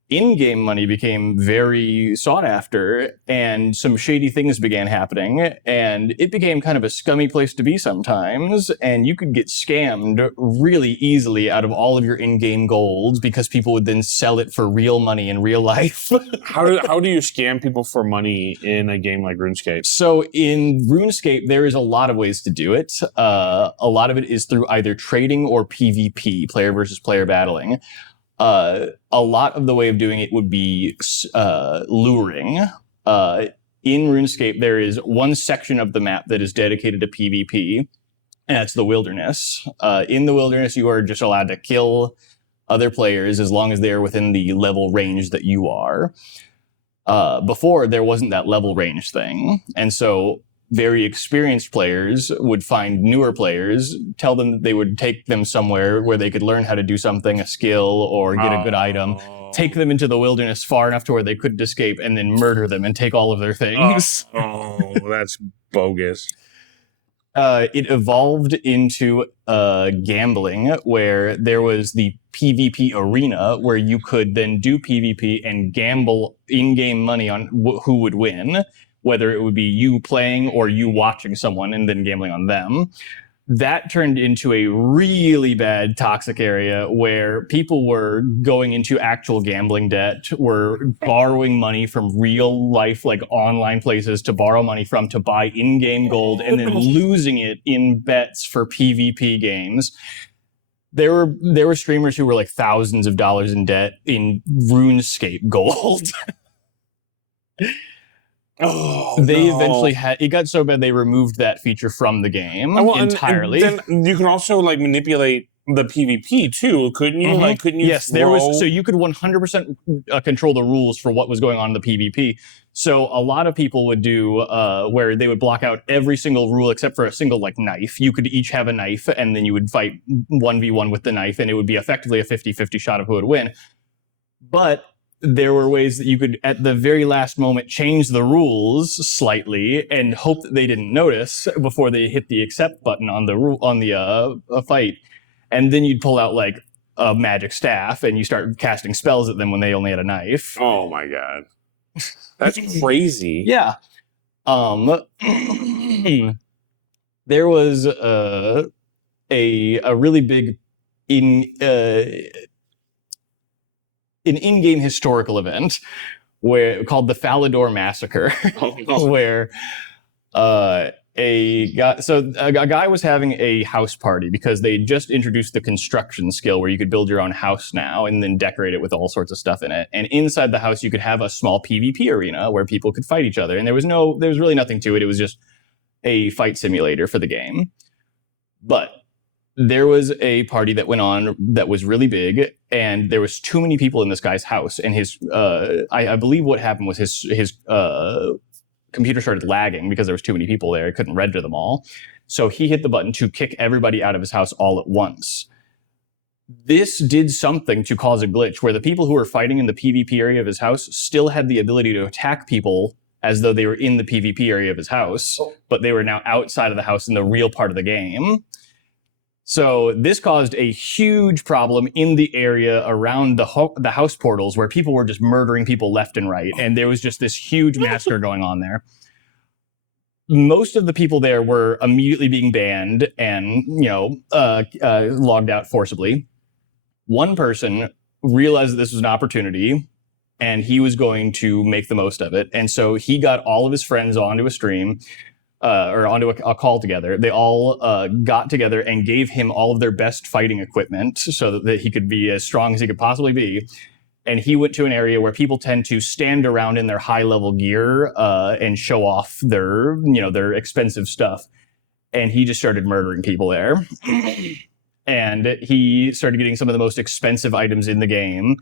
became very sought after, and some shady things began happening, and it became kind of a scummy place to be sometimes, and you could get scammed really easily out of all of your in-game gold because people would then sell it for real money in real life. How do you scam people for money in a game like RuneScape? So in RuneScape, there is a lot of ways to do it. A lot of it is through either trading or PvP, player versus player battling. A lot of the way of doing it would be luring. in RuneScape, there is one section of the map that is dedicated to PvP, and that's the wilderness. In the wilderness, you are just allowed to kill other players as long as they are within the level range that you are. Before, there wasn't that level range thing. And so very experienced players would find newer players, tell them that they would take them somewhere where they could learn how to do something, a skill, or get a good item, take them into the wilderness far enough to where they couldn't escape, and then murder them and take all of their things. Oh, that's bogus. It evolved into gambling, where there was the PvP arena, where you could then do PvP and gamble in-game money on who would win, whether it would be you playing or you watching someone and then gambling on them. That turned into a really bad toxic area where people were going into actual gambling debt, were borrowing money from real life, like online places to borrow money from to buy in-game gold and then losing it in bets for PvP games. There were streamers who were like thousands of dollars in debt in RuneScape gold. They eventually had it got so bad they removed that feature from the game entirely. And then you can also like manipulate the PvP too, couldn't you? Like, couldn't you? Yes, there was. So you could 100% control the rules for what was going on in the PvP. So a lot of people would do where they would block out every single rule except for a single like knife. You could each have a knife, and then you would fight 1v1 with the knife, and it would be effectively a 50-50 shot of who would win. But there were ways that you could, at the very last moment, change the rules slightly and hope that they didn't notice before they hit the accept button on the fight. And then you'd pull out like a magic staff and you start casting spells at them when they only had a knife. Oh my god, that's crazy. Yeah. There was a really big an in-game historical event called the Falador Massacre, where a guy was having a house party because they just introduced the construction skill where you could build your own house now and then decorate it with all sorts of stuff in it. And inside the house, you could have a small PvP arena where people could fight each other. And there was really nothing to it. It was just a fight simulator for the game. But there was a party that went on that was really big, and there was too many people in this guy's house. And his, I believe what happened was his computer started lagging because there was too many people there. It couldn't render them all. So he hit the button to kick everybody out of his house all at once. This did something to cause a glitch where the people who were fighting in the PvP area of his house still had the ability to attack people as though they were in the PvP area of his house, but they were now outside of the house in the real part of the game. So this caused a huge problem in the area around the house portals where people were just murdering people left and right. And there was just this huge massacre going on there. Most of the people there were immediately being banned and, logged out forcibly. One person realized that this was an opportunity and he was going to make the most of it. And so he got all of his friends onto a stream or onto a call together. They all got together and gave him all of their best fighting equipment so that he could be as strong as he could possibly be. And he went to an area where people tend to stand around in their high-level gear and show off their expensive stuff. And he just started murdering people there. And he started getting some of the most expensive items in the game.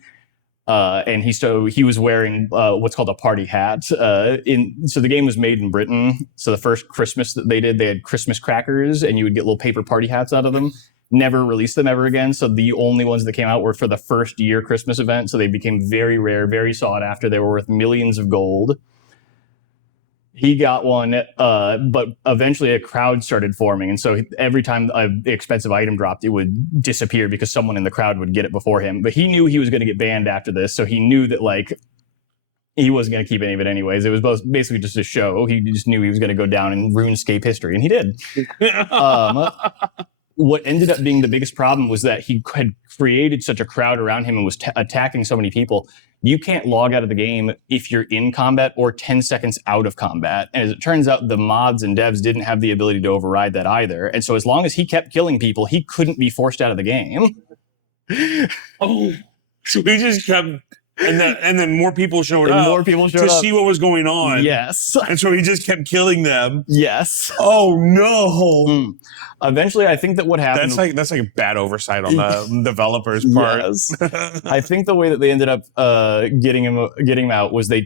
And he was wearing what's called a party hat. So the game was made in Britain. So the first Christmas that they had Christmas crackers, and you would get little paper party hats out of them. Never released them ever again. So the only ones that came out were for the first year Christmas event. So they became very rare, very sought after. They were worth millions of gold. He got one, but eventually a crowd started forming. And so every time an expensive item dropped, it would disappear because someone in the crowd would get it before him. But he knew he was going to get banned after this. So he knew that he wasn't going to keep any of it anyways. It was basically just a show. He just knew he was going to go down in RuneScape history, and he did. What ended up being the biggest problem was that he had created such a crowd around him and was attacking so many people. You can't log out of the game if you're in combat or 10 seconds out of combat. And as it turns out, the mods and devs didn't have the ability to override that either. And so as long as he kept killing people, he couldn't be forced out of the game. Oh, so he just kept and then more people showed And up more people showed to up. see what was going on. Yes. And so he just kept killing them. Yes. Oh no. Eventually, I think that what happened. That's like a bad oversight on the developers' part. Yes. I think the way that they ended up getting him out was they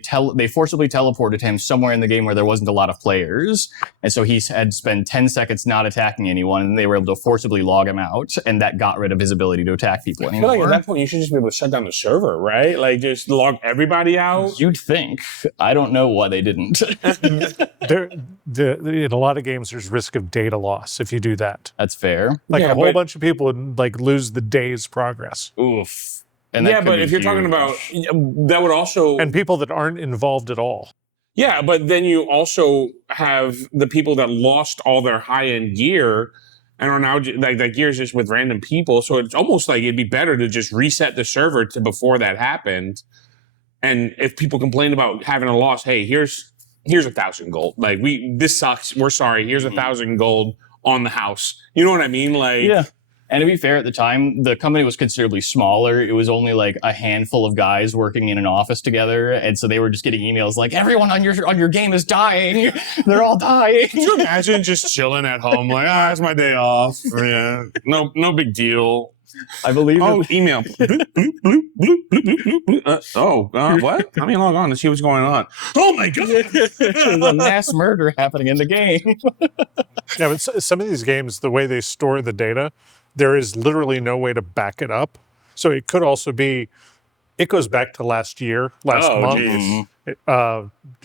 forcibly teleported him somewhere in the game where there wasn't a lot of players, and so he had to spend 10 seconds not attacking anyone, and they were able to forcibly log him out, and that got rid of his ability to attack people I feel anymore. like at that point you should just be able to shut down the server, right? Like just log everybody out. You'd think. I don't know why they didn't. In a lot of games, there's risk of data loss if you do that. That's fair. Like Yeah, a whole but- bunch of people would like lose the day's progress, Oof. And that Yeah, could but be if you're talking huge. about that would also and people that aren't involved at all. yeah, but then you also have the people that lost all their high-end gear and are now like that gear is just with random people. So it's almost like it'd be better to just reset the server to before that happened. And if people complain about having a loss, hey, here's 1,000 gold. Like this sucks. We're sorry. Here's 1,000 gold on the house. You know what I mean? Like Yeah. And to be fair, at the time, the company was considerably smaller. It was only like a handful of guys working in an office together, and so they were just getting emails like, "Everyone on your game is dying. They're all dying." Could you imagine just chilling at home like, it's my day off. Yeah, no big deal. I believe. Oh, email. Bloop, bloop, bloop, bloop, bloop, bloop, bloop. What? Let me log on to see what's going on. Oh my god! There's a mass murder happening in the game. Yeah, but some of these games, the way they store the data, there is literally no way to back it up. So it could also be, it goes back to last month. Geez.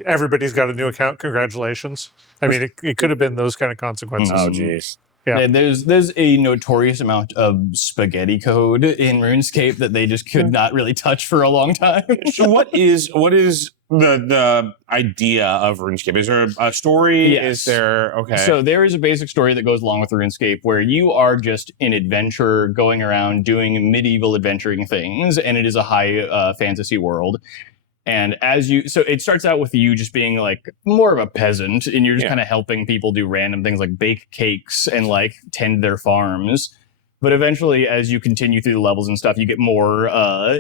Everybody's got a new account. Congratulations. I mean, it could have been those kind of consequences. Oh jeez. Yeah. And there's a notorious amount of spaghetti code in RuneScape that they just could not really touch for a long time. So what is the idea of RuneScape? Is there a story? Yes. Is there okay? So there is a basic story that goes along with RuneScape where you are just an adventurer going around doing medieval adventuring things, and it is a high fantasy world. And so it starts out with you just being like more of a peasant, and you're just kind of helping people do random things like bake cakes and like tend their farms. But eventually, as you continue through the levels and stuff, you get more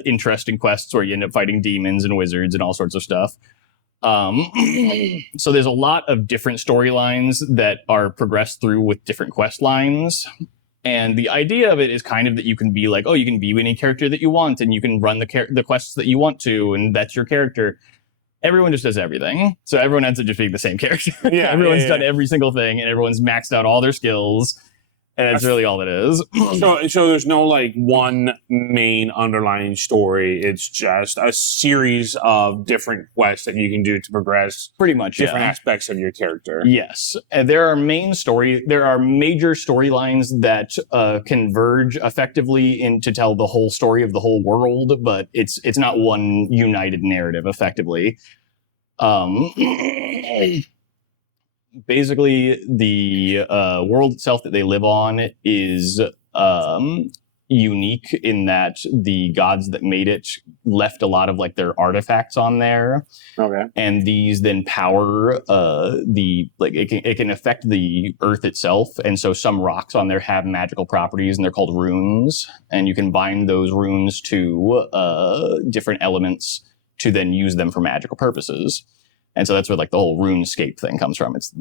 interesting quests where you end up fighting demons and wizards and all sorts of stuff. So there's a lot of different storylines that are progressed through with different quest lines. And the idea of it is kind of that you can be like, you can be any character that you want, and you can run the quests that you want to, and that's your character. Everyone just does everything. So everyone ends up just being the same character. Yeah, Everyone's done every single thing, and everyone's maxed out all their skills. And that's really all it is. So there's no like one main underlying story. It's just a series of different quests that you can do to progress Pretty much, different aspects of your character. Yes. There are major storylines that converge effectively to tell the whole story of the whole world, but it's not one united narrative effectively. Basically, the world itself that they live on is unique in that the gods that made it left a lot of like their artifacts on there. Okay. And these then power it can affect the earth itself. And so some rocks on there have magical properties, and they're called runes. And you can bind those runes to different elements to then use them for magical purposes. And so that's where like the whole RuneScape thing comes from. It's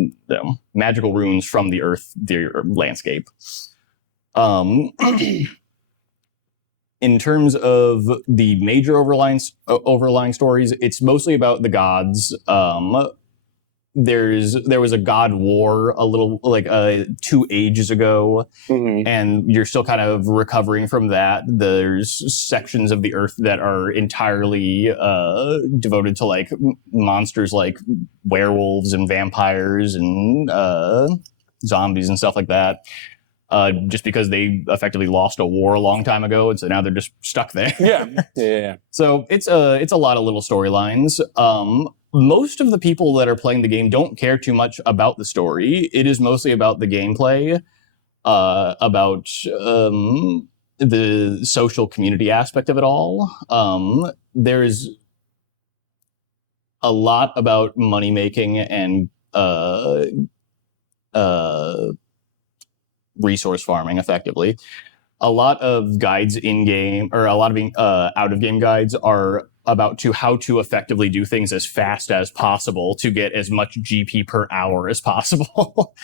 magical runes from the earth, the landscape. In terms of the major overlying stories, it's mostly about the gods. There was a god war a little like 2 ages ago, and you're still kind of recovering from that. There's sections of the earth that are entirely devoted to like monsters like werewolves and vampires and zombies and stuff like that. Just because they effectively lost a war a long time ago, and so now they're just stuck there. Yeah. So it's a lot of little storylines. Most of the people that are playing the game don't care too much about the story. It is mostly about the gameplay, about the social community aspect of it all. There's a lot about money making and resource farming, effectively. a lot of guides in game, or a lot of out of game guides, are about how to effectively do things as fast as possible to get as much GP per hour as possible.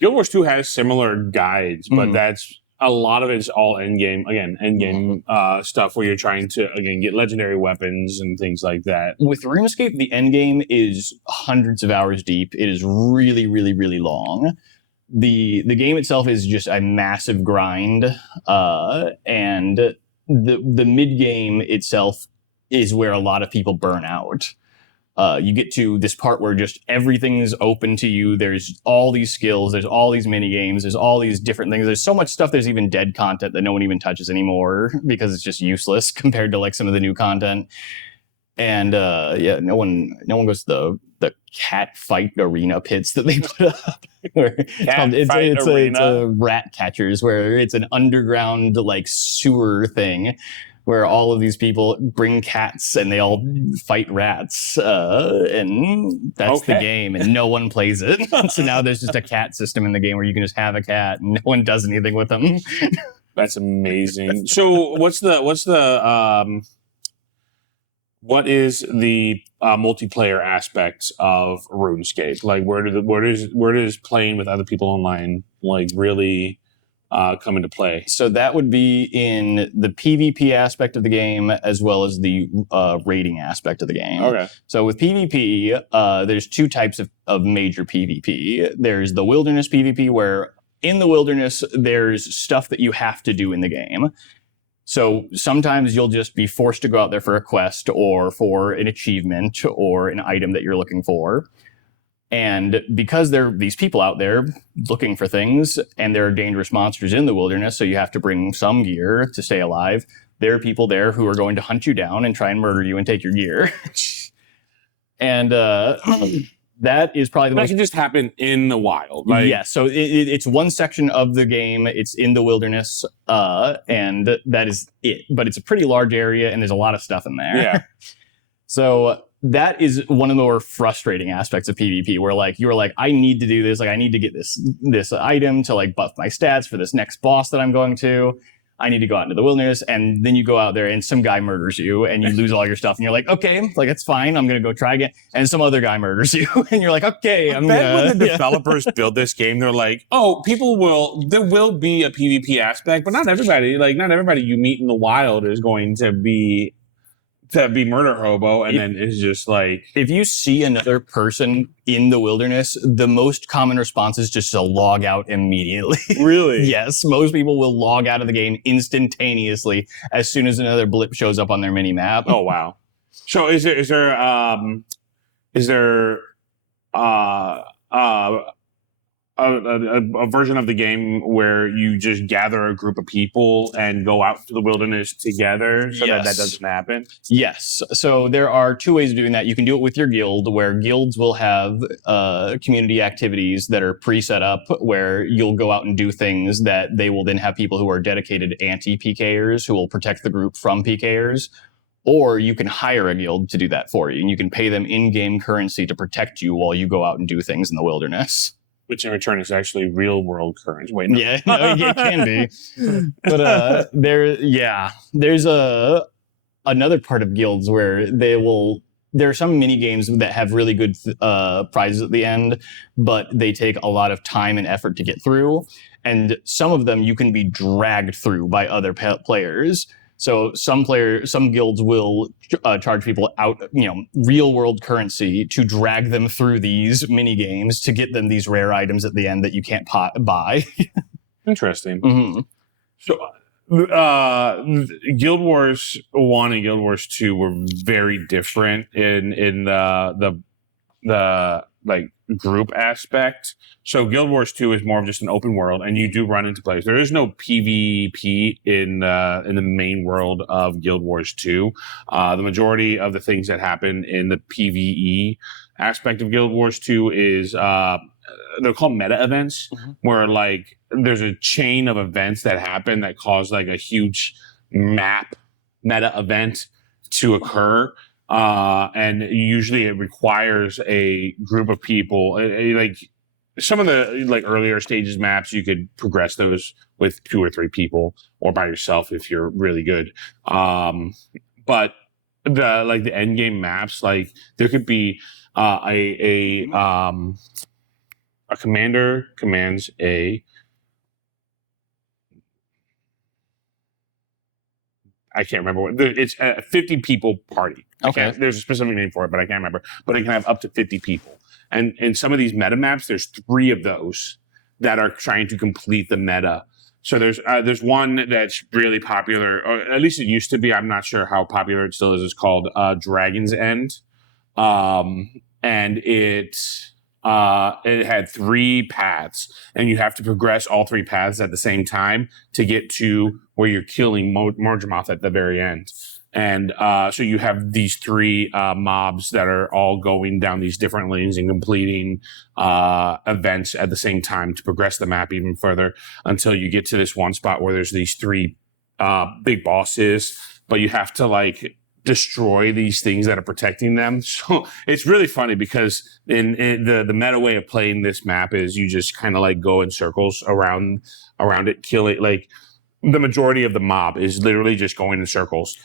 Guild Wars 2 has similar guides, but Mhm. that's a lot of it's all end game stuff where you're trying to get legendary weapons and things like that. With RuneScape, the end game is hundreds of hours deep. It is really, really, really long. The game itself is just a massive grind, and the mid game itself is where a lot of people burn out. You get to this part where just everything's open to you. There's all these skills. There's all these mini games. There's all these different things. There's so much stuff. There's even dead content that no one even touches anymore because it's just useless compared to like some of the new content. And no one goes to the cat fight arena pits that they put up. It's a rat catchers, where it's an underground like sewer thing where all of these people bring cats and they all fight rats, and that's the game, and no one plays it. So now there's just a cat system in the game where you can just have a cat and no one does anything with them. That's amazing. So what is the multiplayer aspects of RuneScape? Like, where does playing with other people online like really come into play? So that would be in the PvP aspect of the game as well as the raiding aspect of the game. Okay. So with PvP, there's two types of major PvP. There's the wilderness PvP, where in the wilderness there's stuff that you have to do in the game. So sometimes you'll just be forced to go out there for a quest or for an achievement or an item that you're looking for. And because there are these people out there looking for things, and there are dangerous monsters in the wilderness, so you have to bring some gear to stay alive, there are people there who are going to hunt you down and try and murder you and take your gear. And that is probably the most... That can just happen in the wild. Yeah, so it's one section of the game. It's in the wilderness, and that is it. But it's a pretty large area, and there's a lot of stuff in there. Yeah. So that is one of the more frustrating aspects of PvP, where like you're like, I need to do this. Like, I need to get this item to like buff my stats for this next boss that I'm going to. I need to go out into the wilderness, and then you go out there and some guy murders you and you lose all your stuff, and you're like, okay, like it's fine, I'm gonna go try again. And some other guy murders you and you're like, okay, when the developers build this game, they're like, oh, there will be a PvP aspect, but not everybody you meet in the wild is going to be murder hobo. And then it's just like, if you see another person in the wilderness, the most common response is just to log out immediately. Really? Yes, most people will log out of the game instantaneously as soon as another blip shows up on their mini map. Oh wow. So is there a version of the game where you just gather a group of people and go out to the wilderness together so that doesn't happen? Yes. So there are two ways of doing that. You can do it with your guild, where guilds will have community activities that are pre-set up, where you'll go out and do things that they will then have people who are dedicated anti-PKers who will protect the group from PKers. Or you can hire a guild to do that for you, and you can pay them in-game currency to protect you while you go out and do things in the wilderness. Which in return is actually real world currency. Wait, no. Yeah, no, it can be. But there's another part of guilds where there are some mini games that have really good prizes at the end, but they take a lot of time and effort to get through. And some of them you can be dragged through by other players. So some guilds will charge people out, real world currency to drag them through these mini games to get them these rare items at the end that you can't buy. Interesting. Mm-hmm. So, Guild Wars 1 and Guild Wars 2 were very different in the like group aspect. So Guild Wars 2 is more of just an open world, and you do run into players. There is no PvP in the main world of Guild Wars 2. The majority of the things that happen in the PvE aspect of Guild Wars 2 is they're called meta events, where like there's a chain of events that happen that cause like a huge map meta event to occur. And usually it requires a group of people, some of the like earlier stages maps, you could progress those with 2 or 3 people or by yourself if you're really good. But the end game maps, like there could be a commander commands I can't remember what it's a 50 people party. Okay. There's a specific name for it, but I can't remember. But it can have up to 50 people. And in some of these meta maps, there's 3 of those that are trying to complete the meta. So there's one that's really popular, or at least it used to be. I'm not sure how popular it still is. It's called Dragon's End, and it had 3 paths, and you have to progress all 3 paths at the same time to get to where you're killing Morgemoth at the very end. And so you have these 3 mobs that are all going down these different lanes and completing events at the same time to progress the map even further until you get to this one spot where there's these 3 big bosses, but you have to like destroy these things that are protecting them. So it's really funny because in the meta way of playing this map is you just kind of like go in circles around it, kill it. Like the majority of the mob is literally just going in circles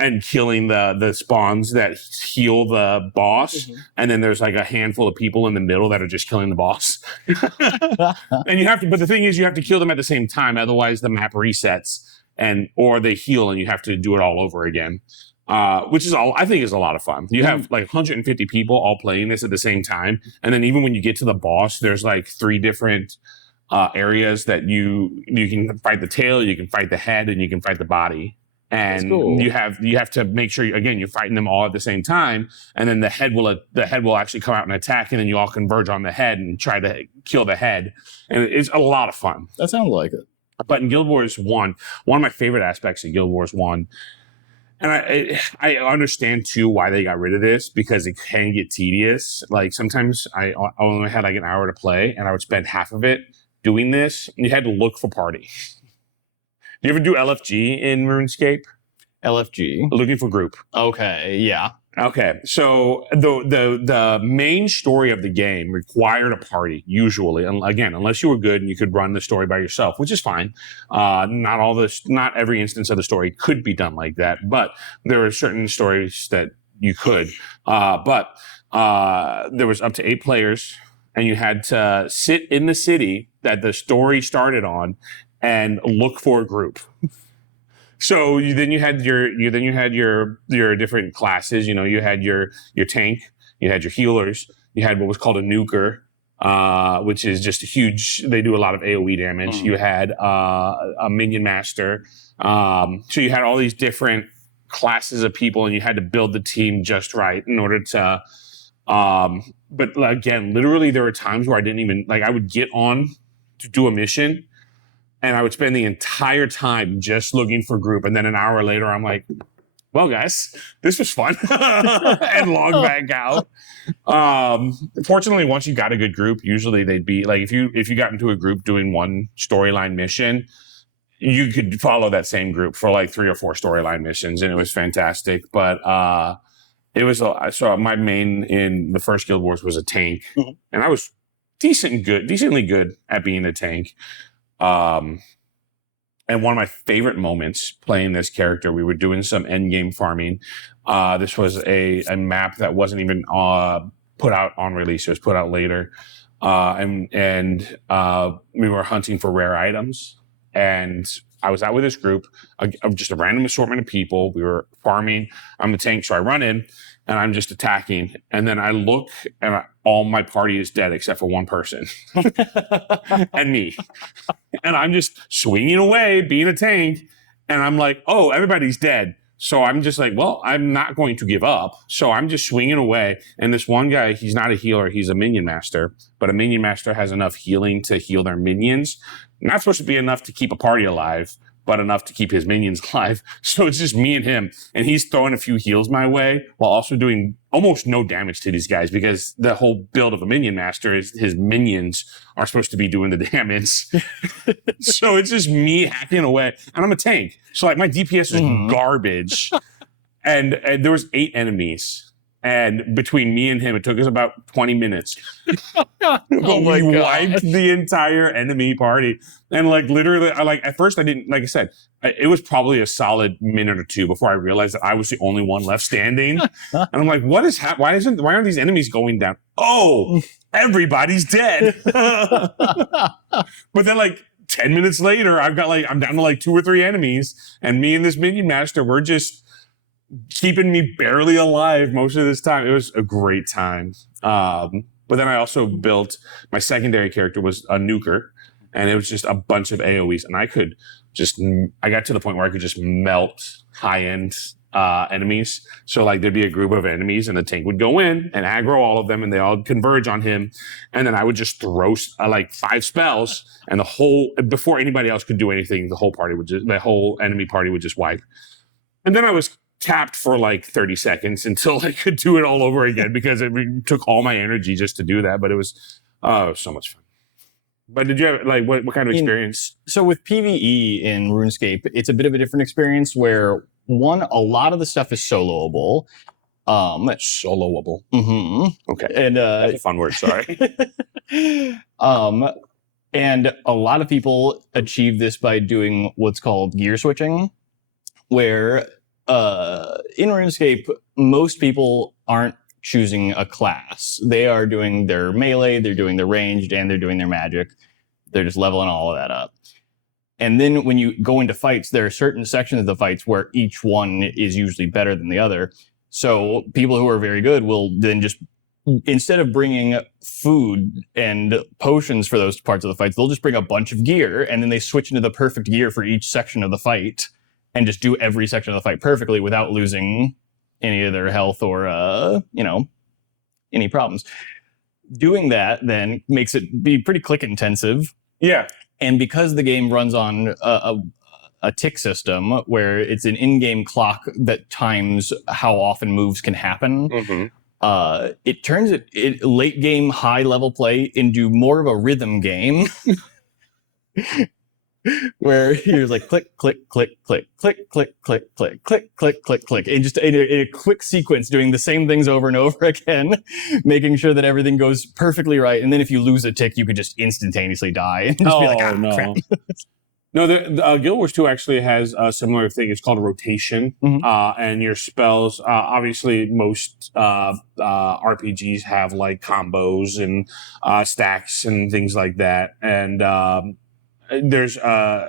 and killing the spawns that heal the boss. And then there's like a handful of people in the middle that are just killing the boss. And but the thing is you have to kill them at the same time. Otherwise the map resets or they heal and you have to do it all over again. Which is I think is a lot of fun. You have like 150 people all playing this at the same time. And then even when you get to the boss, there's like 3 different areas that you can fight the tail, you can fight the head, and you can fight the body. And cool. you have to make sure you're fighting them all at the same time, and then the head will actually come out and attack, and then you all converge on the head and try to kill the head, and it's a lot of fun. That sounds like it. But in Guild Wars 1, one of my favorite aspects of Guild Wars 1, and I understand too why they got rid of this, because it can get tedious. Like sometimes I only had like an hour to play, and I would spend half of it doing this. And you had to look for party. Do you ever do LFG in RuneScape? LFG. Looking for group. Okay, yeah. Okay, so the main story of the game required a party, usually. And again, unless you were good and you could run the story by yourself, which is fine. Not every instance of the story could be done like that, but there are certain stories that you could. But there was up to 8 players, and you had to sit in the city that the story started on and look for a group. So then you had your different classes. You know, you had your tank, you had your healers, you had what was called a nuker, which is just a huge. They do a lot of AOE damage. You had a minion master. So you had all these different classes of people, and you had to build the team just right in order to. But again, literally, there were times where I didn't even I would get on to do a mission, and I would spend the entire time just looking for group. And then an hour later, I'm like, well, guys, this was fun. And log back out. Fortunately, once you got a good group, usually they'd be like, if you got into a group doing one storyline mission, you could follow that same group for like 3 or 4 storyline missions. And it was fantastic. But it was, so my main in the first Guild Wars was a tank. And I was decently good at being a tank. And one of my favorite moments playing this character, we were doing some end game farming. This was a map that wasn't even put out on release; it was put out later. And we were hunting for rare items. And I was out with this group, just a random assortment of people. We were farming. I'm the tank, so I run in, and I'm just attacking. And then I look, and all my party is dead except for one person, and me. And I'm just swinging away, being a tank. And I'm like, oh, everybody's dead. So I'm just like, well, I'm not going to give up. So I'm just swinging away. And this one guy, he's not a healer. He's a minion master. But a minion master has enough healing to heal their minions. Not supposed to be enough to keep a party alive, but enough to keep his minions alive. So it's just me and him. And he's throwing a few heals my way while also doing almost no damage to these guys, because the whole build of a minion master is his minions are supposed to be doing the damage. So it's just me hacking away. And I'm a tank. So like my DPS is garbage. And there was 8 enemies. And between me and him, it took us about 20 minutes. But my we gosh. wiped the entire enemy party. And like literally, at first I didn't, like I said, it was probably a solid minute or two before I realized that I was the only one left standing. And I'm like, what is why aren't these enemies going down? Oh, everybody's dead. But then like 10 minutes later, I'm down to like 2 or 3 enemies, and me and this minion master, we're just keeping me barely alive most of this time. It was a great time. But then I also built, my secondary character was a nuker, and it was just a bunch of AoEs, and I got to the point where I could just melt high-end enemies. So like there'd be a group of enemies, and the tank would go in and aggro all of them, and they all converge on him, and then I would just throw like 5 spells, and before anybody else could do anything, the whole enemy party would just wipe. And then I was tapped for like 30 seconds until I could do it all over again, because it took all my energy just to do that. But it was so much fun. But did you have like what kind of experience? So with PvE in RuneScape, it's a bit of a different experience where a lot of the stuff is soloable. Soloable. Mm-hmm. Okay. And that's a fun word, sorry. And a lot of people achieve this by doing what's called gear switching, where in RuneScape, most people aren't choosing a class. They are doing their melee, they're doing their ranged, and they're doing their magic. They're just leveling all of that up. And then when you go into fights, there are certain sections of the fights where each one is usually better than the other. So people who are very good will then just, instead of bringing food and potions for those parts of the fights, they'll just bring a bunch of gear, and then they switch into the perfect gear for each section of the fight, and just do every section of the fight perfectly without losing any of their health or, any problems. Doing that then makes it be pretty click intensive. Yeah. And because the game runs on a tick system where it's an in-game clock that times how often moves can happen, it turns it late game, high level play into more of a rhythm game. Where you're like click, click, click, click, click, click, click, click, click, click, click, click, and just in a quick sequence, doing the same things over and over again, making sure that everything goes perfectly right. And then if you lose a tick, you could just instantaneously die and just be like, no. crap. No, the Guild Wars 2 actually has a similar thing. It's called a rotation. And your spells, obviously most RPGs have like combos and stacks and things like that. And there's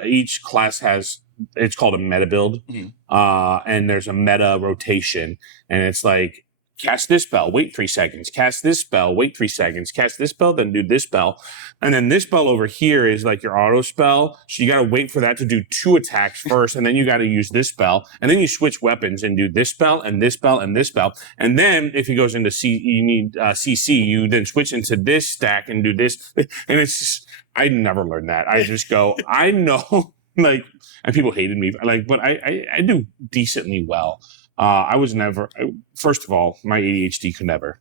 each class has, it's called a meta build, and there's a meta rotation, and it's like cast this spell, wait 3 seconds, cast this spell, wait 3 seconds, cast this spell, then do this spell, and then this spell over here is like your auto spell, so you got to wait for that to do 2 attacks first, and then you got to use this spell, and then you switch weapons and do this spell and this spell and this spell, and then if it goes into you need CC, you then switch into this stack and do this, and it's just, I never learned that. I just go, I know, like, and people hated me, like, but I do decently well. I was never, first of all, my ADHD could never.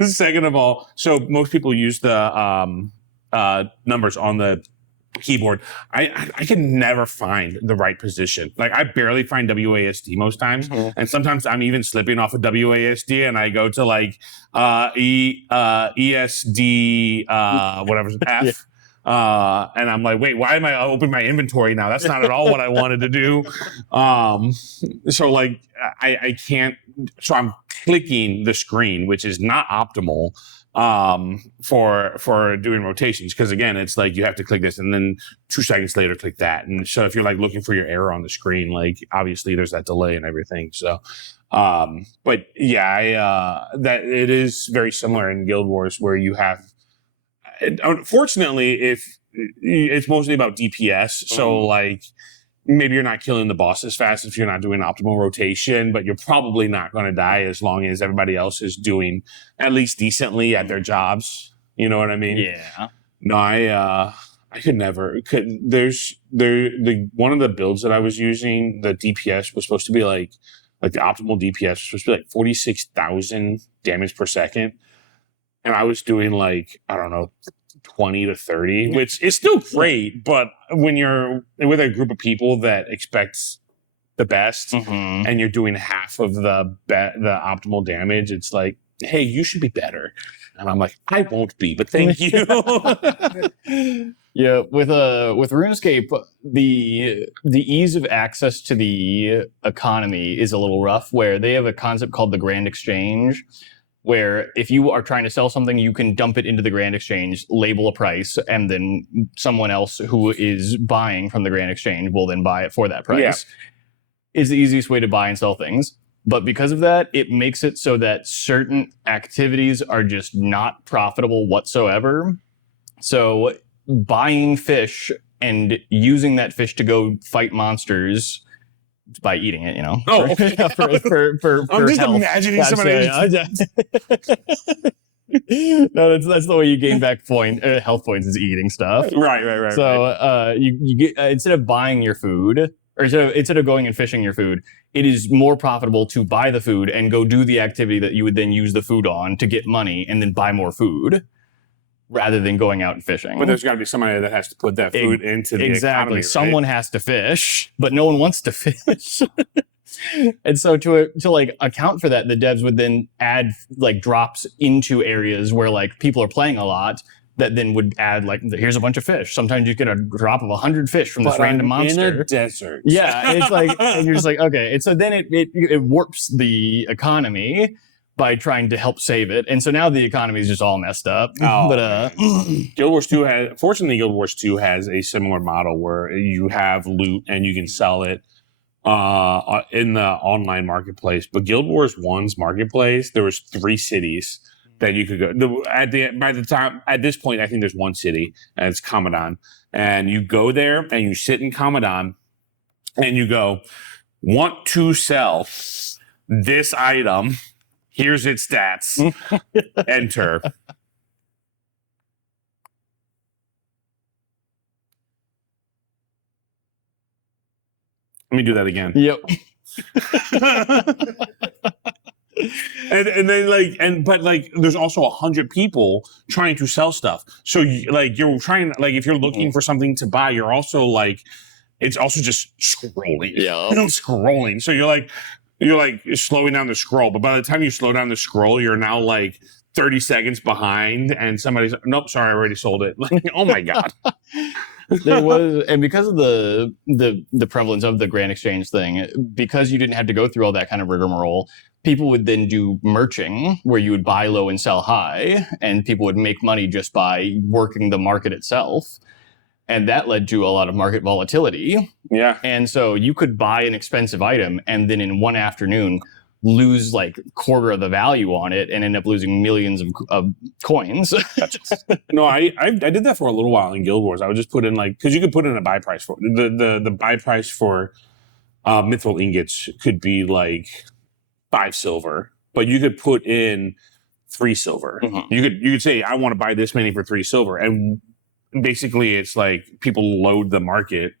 Second of all, so most people use the numbers on the keyboard. I can never find the right position. Like I barely find WASD most times, and sometimes I'm even slipping off of WASD, and I go to like ESD whatever's F. And I'm like, wait, why am I opening my inventory now? That's not at all what I wanted to do. So like I can't, so I'm clicking the screen, which is not optimal for doing rotations. Cause again, it's like, you have to click this and then 2 seconds later, click that. And so if you're like looking for your error on the screen, like obviously there's that delay and everything. So, but yeah, that it is very similar in Guild Wars where you have, unfortunately, if it's mostly about DPS, so like maybe you're not killing the boss as fast if you're not doing optimal rotation, but you're probably not going to die as long as everybody else is doing at least decently at their jobs. You know what I mean? Yeah. No, I could never. The one of the builds that I was using, the DPS was supposed to be like the optimal DPS was supposed to be like 46,000 damage per second. And I was doing like, I don't know, 20 to 30, which is still great. But when you're with a group of people that expects the best, and you're doing half of the optimal damage, it's like, hey, you should be better. And I'm like, I won't be, but thank you. Yeah, with RuneScape, the ease of access to the economy is a little rough, where they have a concept called the Grand Exchange, where if you are trying to sell something, you can dump it into the Grand Exchange, label a price, and then someone else who is buying from the Grand Exchange will then buy it for that price. Yeah. It's the easiest way to buy and sell things. But because of that, it makes it so that certain activities are just not profitable whatsoever. So buying fish and using that fish to go fight monsters by eating it, Oh, okay. for I'm just health. imagining somebody. No, that's the way you gain back health points is eating stuff. Right. So you get instead of buying your food, or instead of going and fishing your food, it is more profitable to buy the food and go do the activity that you would then use the food on to get money and then buy more food, rather than going out and fishing. But there's got to be somebody that has to put that food into the economy, right? Someone has to fish, but no one wants to fish. And so to like account for that, the devs would then add like drops into areas where like people are playing a lot, that then would add like, here's a bunch of fish. Sometimes you get a drop of 100 fish from this random monster in a desert. Yeah, it's like, and you're just like, okay. And so then it warps the economy by trying to help save it. And so now the economy is just all messed up. Oh, but Guild Wars 2 fortunately Guild Wars 2 has a similar model where you have loot and you can sell it in the online marketplace. But Guild Wars 1's marketplace, there was 3 cities that you could go. At this point, I think there's 1 city, and it's Commandant. And you go there and you sit in Commandant and you go, want to sell this item. Here's its stats. Enter. Let me do that again. Yep. And then but there's also 100 people trying to sell stuff. So you're trying, like, if you're looking for something to buy, you're also like, it's also just scrolling. Yeah. Scrolling. So you're slowing down the scroll, but by the time you slow down the scroll, you're now like 30 seconds behind, and somebody's, nope, sorry, I already sold it. Like, oh my God. There was, and because of the prevalence of the Grand Exchange thing, because you didn't have to go through all that kind of rigmarole, people would then do merching, where you would buy low and sell high, and people would make money just by working the market itself. And that led to a lot of market volatility. Yeah. And so you could buy an expensive item and then in one afternoon lose like quarter of the value on it and end up losing millions of coins. No, I did that for a little while in Guild Wars. I would just put in, like, because you could put in a buy price for the buy price for mithril ingots could be like 5 silver, but you could put in 3 silver. Mm-hmm. You could say, I want to buy this many for 3 silver, and basically it's like people load the market,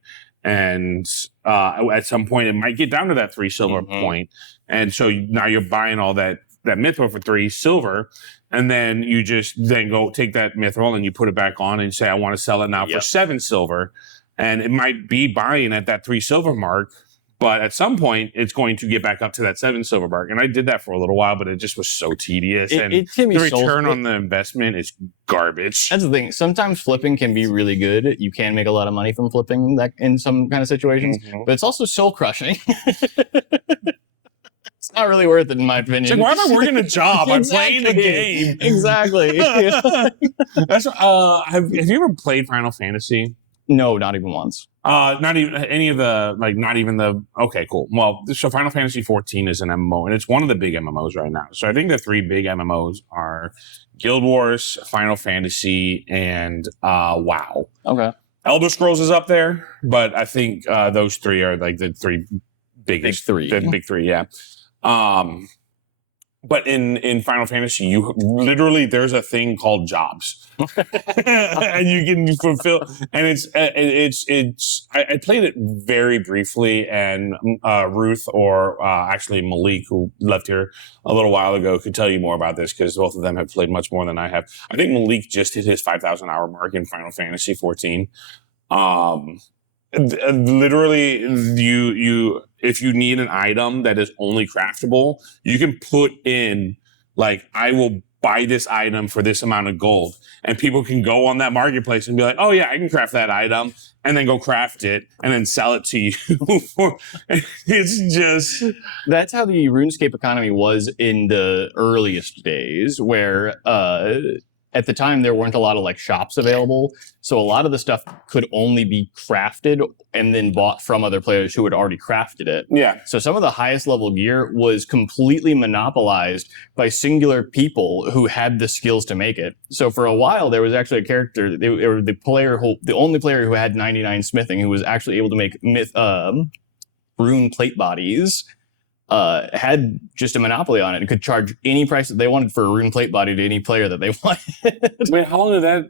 and at some point it might get down to that 3 silver point, and so now you're buying all that mithril for 3 silver, and then you just then go take that mithril and you put it back on and say, I want to sell it now for 7 silver, and it might be buying at that 3 silver mark, but at some point it's going to get back up to that 7 silver mark. And I did that for a little while, but it just was so tedious, and the return on the investment is garbage. That's the thing. Sometimes flipping can be really good. You can make a lot of money from flipping that in some kind of situations, but it's also soul crushing. It's not really worth it, in my opinion. It's like, why am I working a job? I'm playing a game. Exactly. That's have you ever played Final Fantasy? No, not even once. Not even any of the, like, not even the, okay, cool. Well, so Final Fantasy 14 is an MMO, and it's one of the big MMOs right now. So I think the 3 big MMOs are Guild Wars, Final Fantasy, and WoW. Okay. Elder Scrolls is up there, but I think those 3 are like the 3 biggest. Big 3. The big 3, yeah. But in Final Fantasy, you literally, there's a thing called jobs, and you can fulfill. And I played it very briefly, and Ruth, or actually Malik, who left here a little while ago, could tell you more about this, because both of them have played much more than I have. I think Malik just hit his 5,000 hour mark in Final Fantasy 14. literally, you if you need an item that is only craftable, you can put in like, I will buy this item for this amount of gold, and people can go on that marketplace and be like, oh yeah, I can craft that item, and then go craft it and then sell it to you. It's just That's how the RuneScape economy was in the earliest days, where at the time there weren't a lot of like shops available, so a lot of the stuff could only be crafted and then bought from other players who had already crafted it. yeah. So some of the highest level gear was completely monopolized by singular people who had the skills to make it. So for a while there was actually a character, or the only player who had 99 smithing, who was actually able to make rune plate bodies. Had just a monopoly on it and could charge any price that they wanted for a rune plate body to any player that they wanted. Wait, how long did that?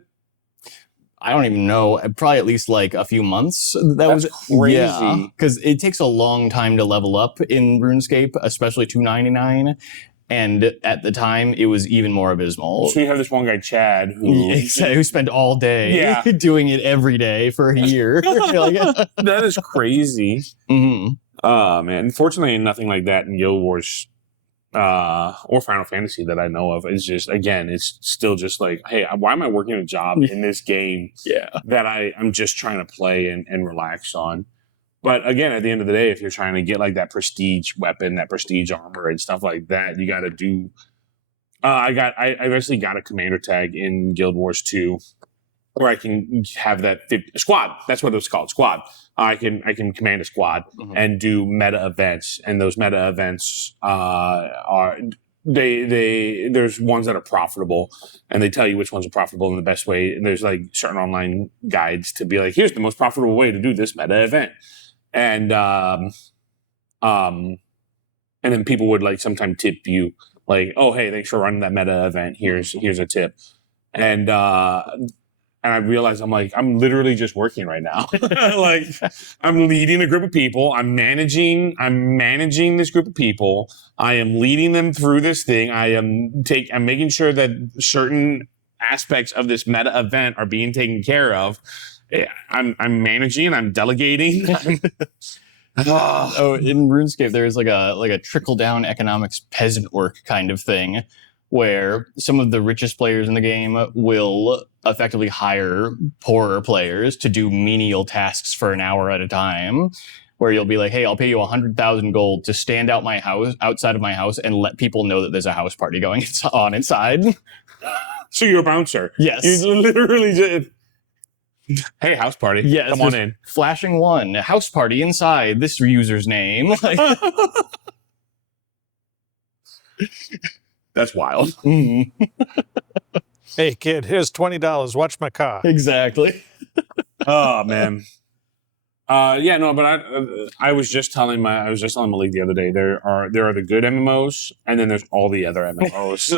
I don't even know. Probably at least like a few months. That's crazy. Because it takes a long time to level up in RuneScape, especially 299. And at the time, it was even more abysmal. So you have this one guy, Chad, who spent all day doing it every day for a year. That is crazy. Mm-hmm. Man, unfortunately, nothing like that in Guild Wars or Final Fantasy that I know of. It's just, again, it's still just like, hey, why am I working a job in this game that I'm just trying to play and relax on? But again, at the end of the day, if you're trying to get like that prestige weapon, that prestige armor and stuff like that, you got to do. I eventually got a commander tag in Guild Wars 2, where I can have that squad. That's what it was called, squad. I can command a squad and do meta events, and those meta events are there's ones that are profitable, and they tell you which ones are profitable in the best way. And there's like certain online guides to be like, here's the most profitable way to do this meta event, and then people would like sometimes tip you like, oh hey, thanks for running that meta event. Here's a tip, and I realized I'm literally just working right now. Like I'm leading a group of people. I'm managing this group of people. I am leading them through this thing. I'm making sure that certain aspects of this meta event are being taken care of. I'm managing. I'm delegating. Oh, in RuneScape, there's like a trickle down economics peasant work kind of thing, where some of the richest players in the game will effectively hire poorer players to do menial tasks for an hour at a time, where you'll be like, hey, I'll pay you 100,000 gold to stand outside of my house and let people know that there's a house party going on inside. So you're a bouncer. Yes. You literally just, hey, house party. Yes, come on in. Flashing one, house party inside this user's name. That's wild. Mm-hmm. Hey kid, here's $20. Watch my car. Exactly. Oh man. Yeah, no, but I was just telling Malik the other day, there are the good MMOs, and then there's all the other MMOs.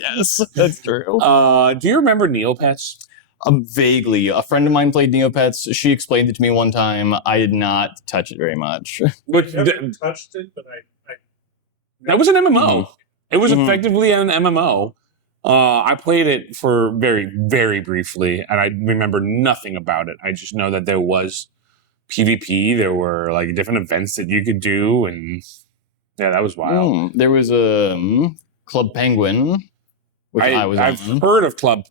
Yes, that's true. Do you remember Neopets? Vaguely. A friend of mine played Neopets. She explained it to me one time. I did not touch it very much. Touched it, but I that was an MMO. Mm-hmm. It was effectively an MMO. I played it for very, very briefly, and I remember nothing about it. I just know that there was PvP. There were like different events that you could do, and yeah, that was wild. There was a Club Penguin, which I've heard of Club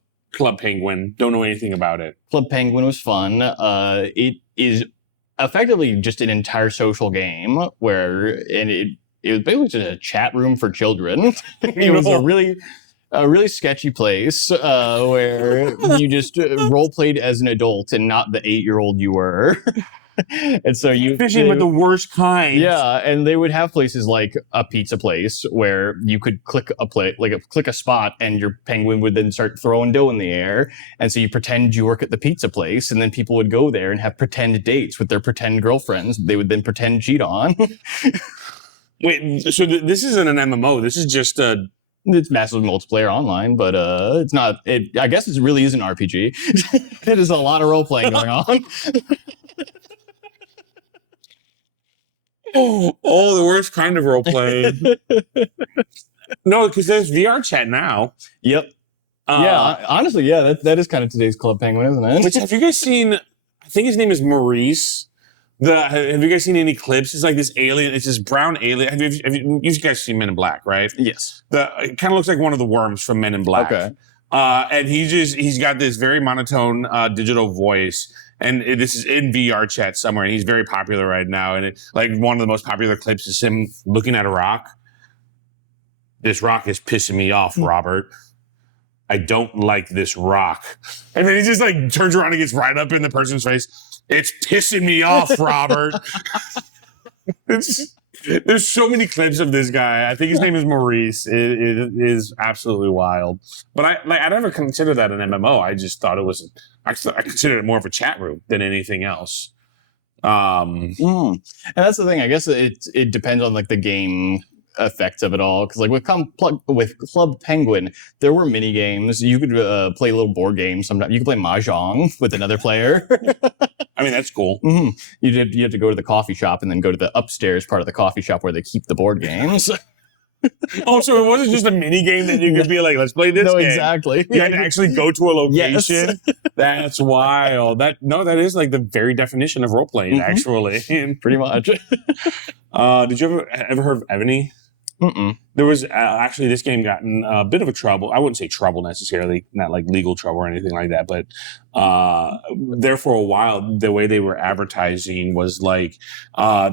Penguin. Don't know anything about it. Club Penguin was fun. It is effectively just an entire social game it was basically just a chat room for children. It was a really sketchy place where you just role played as an adult and not the 8-year-old you were. And so fishing with the worst kind. Yeah, and they would have places like a pizza place where you could click a spot, and your penguin would then start throwing dough in the air. And so you pretend you work at the pizza place, and then people would go there and have pretend dates with their pretend girlfriends. They would then pretend cheat on. Wait, so this isn't an MMO. This is just a. It's massive multiplayer online, but it's not. I guess it really is an RPG. It is a lot of role playing going on. Oh, the worst kind of role playing. No, because there's VR chat now. Yep. Yeah, honestly, yeah, that is kind of today's Club Penguin, isn't it? Which, have you guys seen? I I think his name is Maurice. Have you guys seen any clips? It's like this alien. It's this brown alien. You guys seen Men in Black, right? Yes. It kind of looks like one of the worms from Men in Black. Okay. And he's got this very monotone digital voice. And this is in VR chat somewhere, and he's very popular right now. And like one of the most popular clips is him looking at a rock. This rock is pissing me off, Robert. I don't like this rock. And then he just like turns around and gets right up in the person's face. It's pissing me off, Robert. There's so many clips of this guy. I think his name is Maurice. It is absolutely wild. But I never considered that an MMO. I just thought it was. I considered it more of a chat room than anything else. And that's the thing. I guess it depends on like the game effects of it all. Because like with Club Penguin, there were mini games. You could play little board games. Sometimes you could play mahjong with another player. I mean, that's cool. Mm-hmm. You have to go to the coffee shop and then go to the upstairs part of the coffee shop where they keep the board games. Oh, so it wasn't just a mini game that you could be like, let's play this game. Exactly. You had to actually go to a location. Yes. That's wild. That is like the very definition of role playing, actually. Pretty much. Did you ever heard of Ebony? Mm-mm. There was actually this game got in a bit of a trouble. I wouldn't say trouble necessarily, not like legal trouble or anything like that, but there for a while, the way they were advertising was like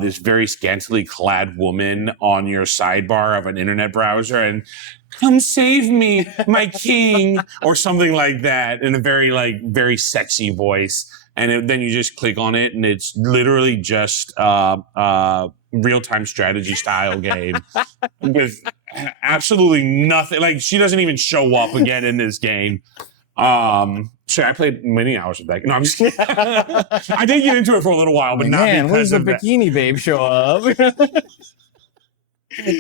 this very scantily clad woman on your sidebar of an internet browser and come save me, my king, or something like that in a very sexy voice. And then you just click on it and it's literally just real-time strategy style game with absolutely nothing. Like she doesn't even show up again in this game. So I played many hours of that. No, I'm just kidding. I did get into it for a little while, but not because of that. Bikini babe show up?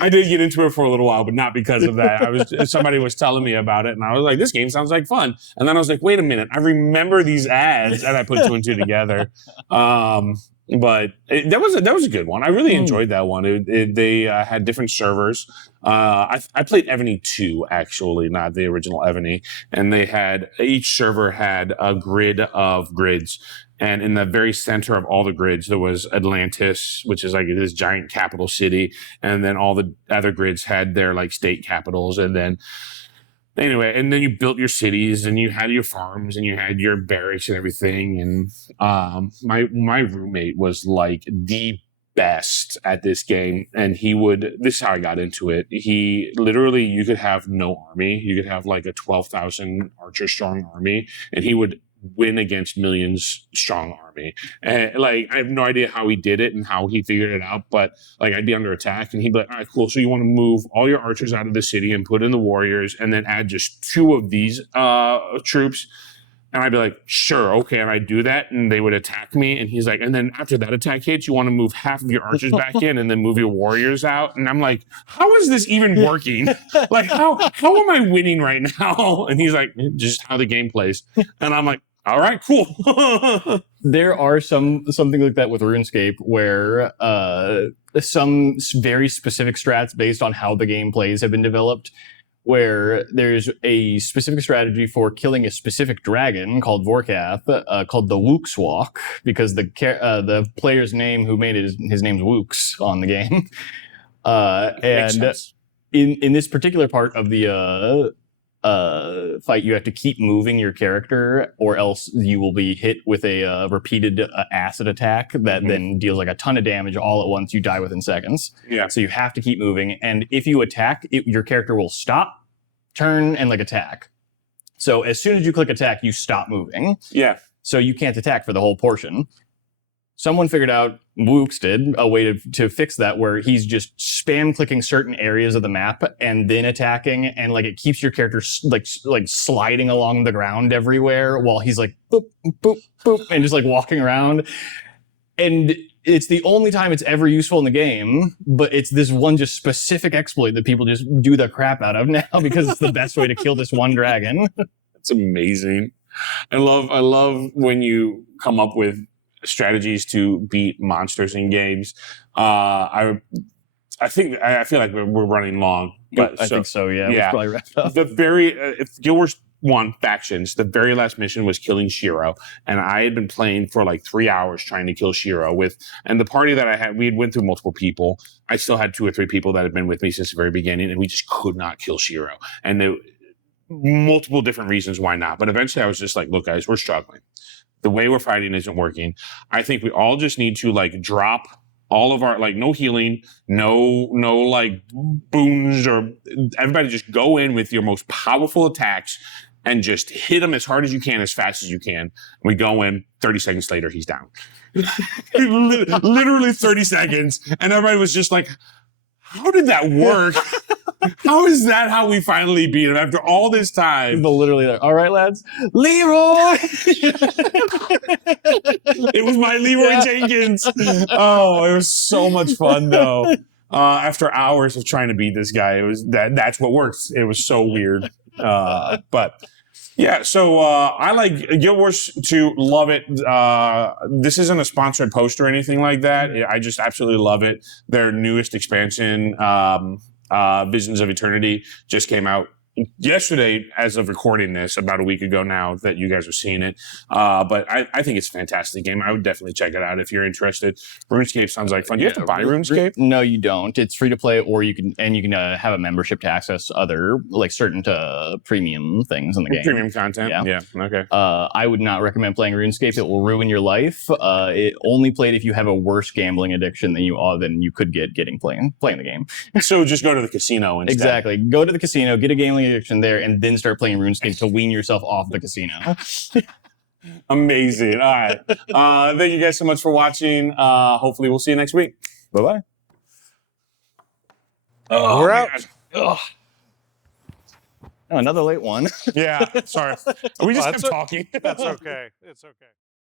I did get into it for a little while, but not because of that. Somebody was telling me about it, and I was like, "This game sounds like fun." And then I was like, "Wait a minute! I remember these ads," and I put two and two together. But that was a good one. I really enjoyed that one. They had different servers. I played Ebony 2 actually, not the original Ebony, and each server had a grid of grids. And in the very center of all the grids, there was Atlantis, which is like this giant capital city. And then all the other grids had their like state capitals. And then you built your cities and you had your farms and you had your barracks and everything. And my roommate was like the best at this game. And this is how I got into it. He literally, you could have no army. You could have like a 12,000 archer strong army and he would win against millions strong army. And like, I have no idea how he did it and how he figured it out, but like I'd be under attack and he'd be like, all right, cool. So you want to move all your archers out of the city and put in the warriors and then add just 2 of these troops. And I'd be like, sure, okay. And I'd do that and they would attack me. And he's like, and then after that attack hits, you want to move half of your archers back in and then move your warriors out. And I'm like, how is this even working? Like, how am I winning right now? And he's like, just how the game plays. And I'm like, all right, cool. There are something like that with RuneScape where some very specific strats based on how the game plays have been developed, where there's a specific strategy for killing a specific dragon called Vorkath, called the Wook's Walk, because the player's name who made it his name's Wooks on the game. And in this particular part of the fight, you have to keep moving your character or else you will be hit with a repeated acid attack that then deals like a ton of damage all at once. You die within seconds. Yeah. So you have to keep moving. And if you attack, your character will stop, turn, and like attack. So as soon as you click attack, you stop moving. Yeah. So you can't attack for the whole portion. Someone figured out, Wooks did, a way to fix that where he's just spam clicking certain areas of the map and then attacking, and like it keeps your character like sliding along the ground everywhere while he's like boop, boop, boop, and just like walking around. And it's the only time it's ever useful in the game, but it's this one just specific exploit that people just do the crap out of now because it's the best way to kill this one dragon. That's amazing. I love when you come up with strategies to beat monsters in games. I feel like we're running long, but I think so. Yeah. Yeah. We'll probably wrap up. If Guild Wars one, factions. The very last mission was killing Shiro, and I had been playing for like 3 hours trying to kill Shiro and the party that I had, we had went through multiple people. I still had 2 or 3 people that had been with me since the very beginning, and we just could not kill Shiro. And there multiple different reasons why not. But eventually I was just like, look, guys, we're struggling. The way we're fighting isn't working. I think we all just need to like drop all of our, like, no healing, no like boons, or everybody just go in with your most powerful attacks and just hit him as hard as you can, as fast as you can. We go in, 30 seconds later, he's down. Literally 30 seconds. And everybody was just like, how did that work? How is that how we finally beat him after all this time? People literally like, all right, lads, Leroy. It was my Leroy Jenkins. Oh, it was so much fun though. After hours of trying to beat this guy, it was that's what works. It was so weird. But yeah, so I like Guild Wars 2, love it. This isn't a sponsored post or anything like that. I just absolutely love it. Their newest expansion, Visions of Eternity, just came out yesterday as of recording this, about a week ago now that you guys are seeing it. But I think it's a fantastic game. I would definitely check it out if you're interested. RuneScape sounds like fun. Do you have to buy RuneScape? No, you don't. It's free to play, or you can have a membership to access other, like, certain premium things in the game. Premium content? Yeah. Okay. I would not recommend playing RuneScape. It will ruin your life. It only played if you have a worse gambling addiction than you could get playing the game. So just go to the casino instead. Exactly. Go to the casino, get a gambling addiction there, and then start playing RuneScape to wean yourself off the casino. Amazing. All right. Thank you guys so much for watching. Hopefully we'll see you next week. Bye-bye. Oh, we're out. Oh, another late one. Yeah, sorry. We just kept talking. That's okay. It's okay.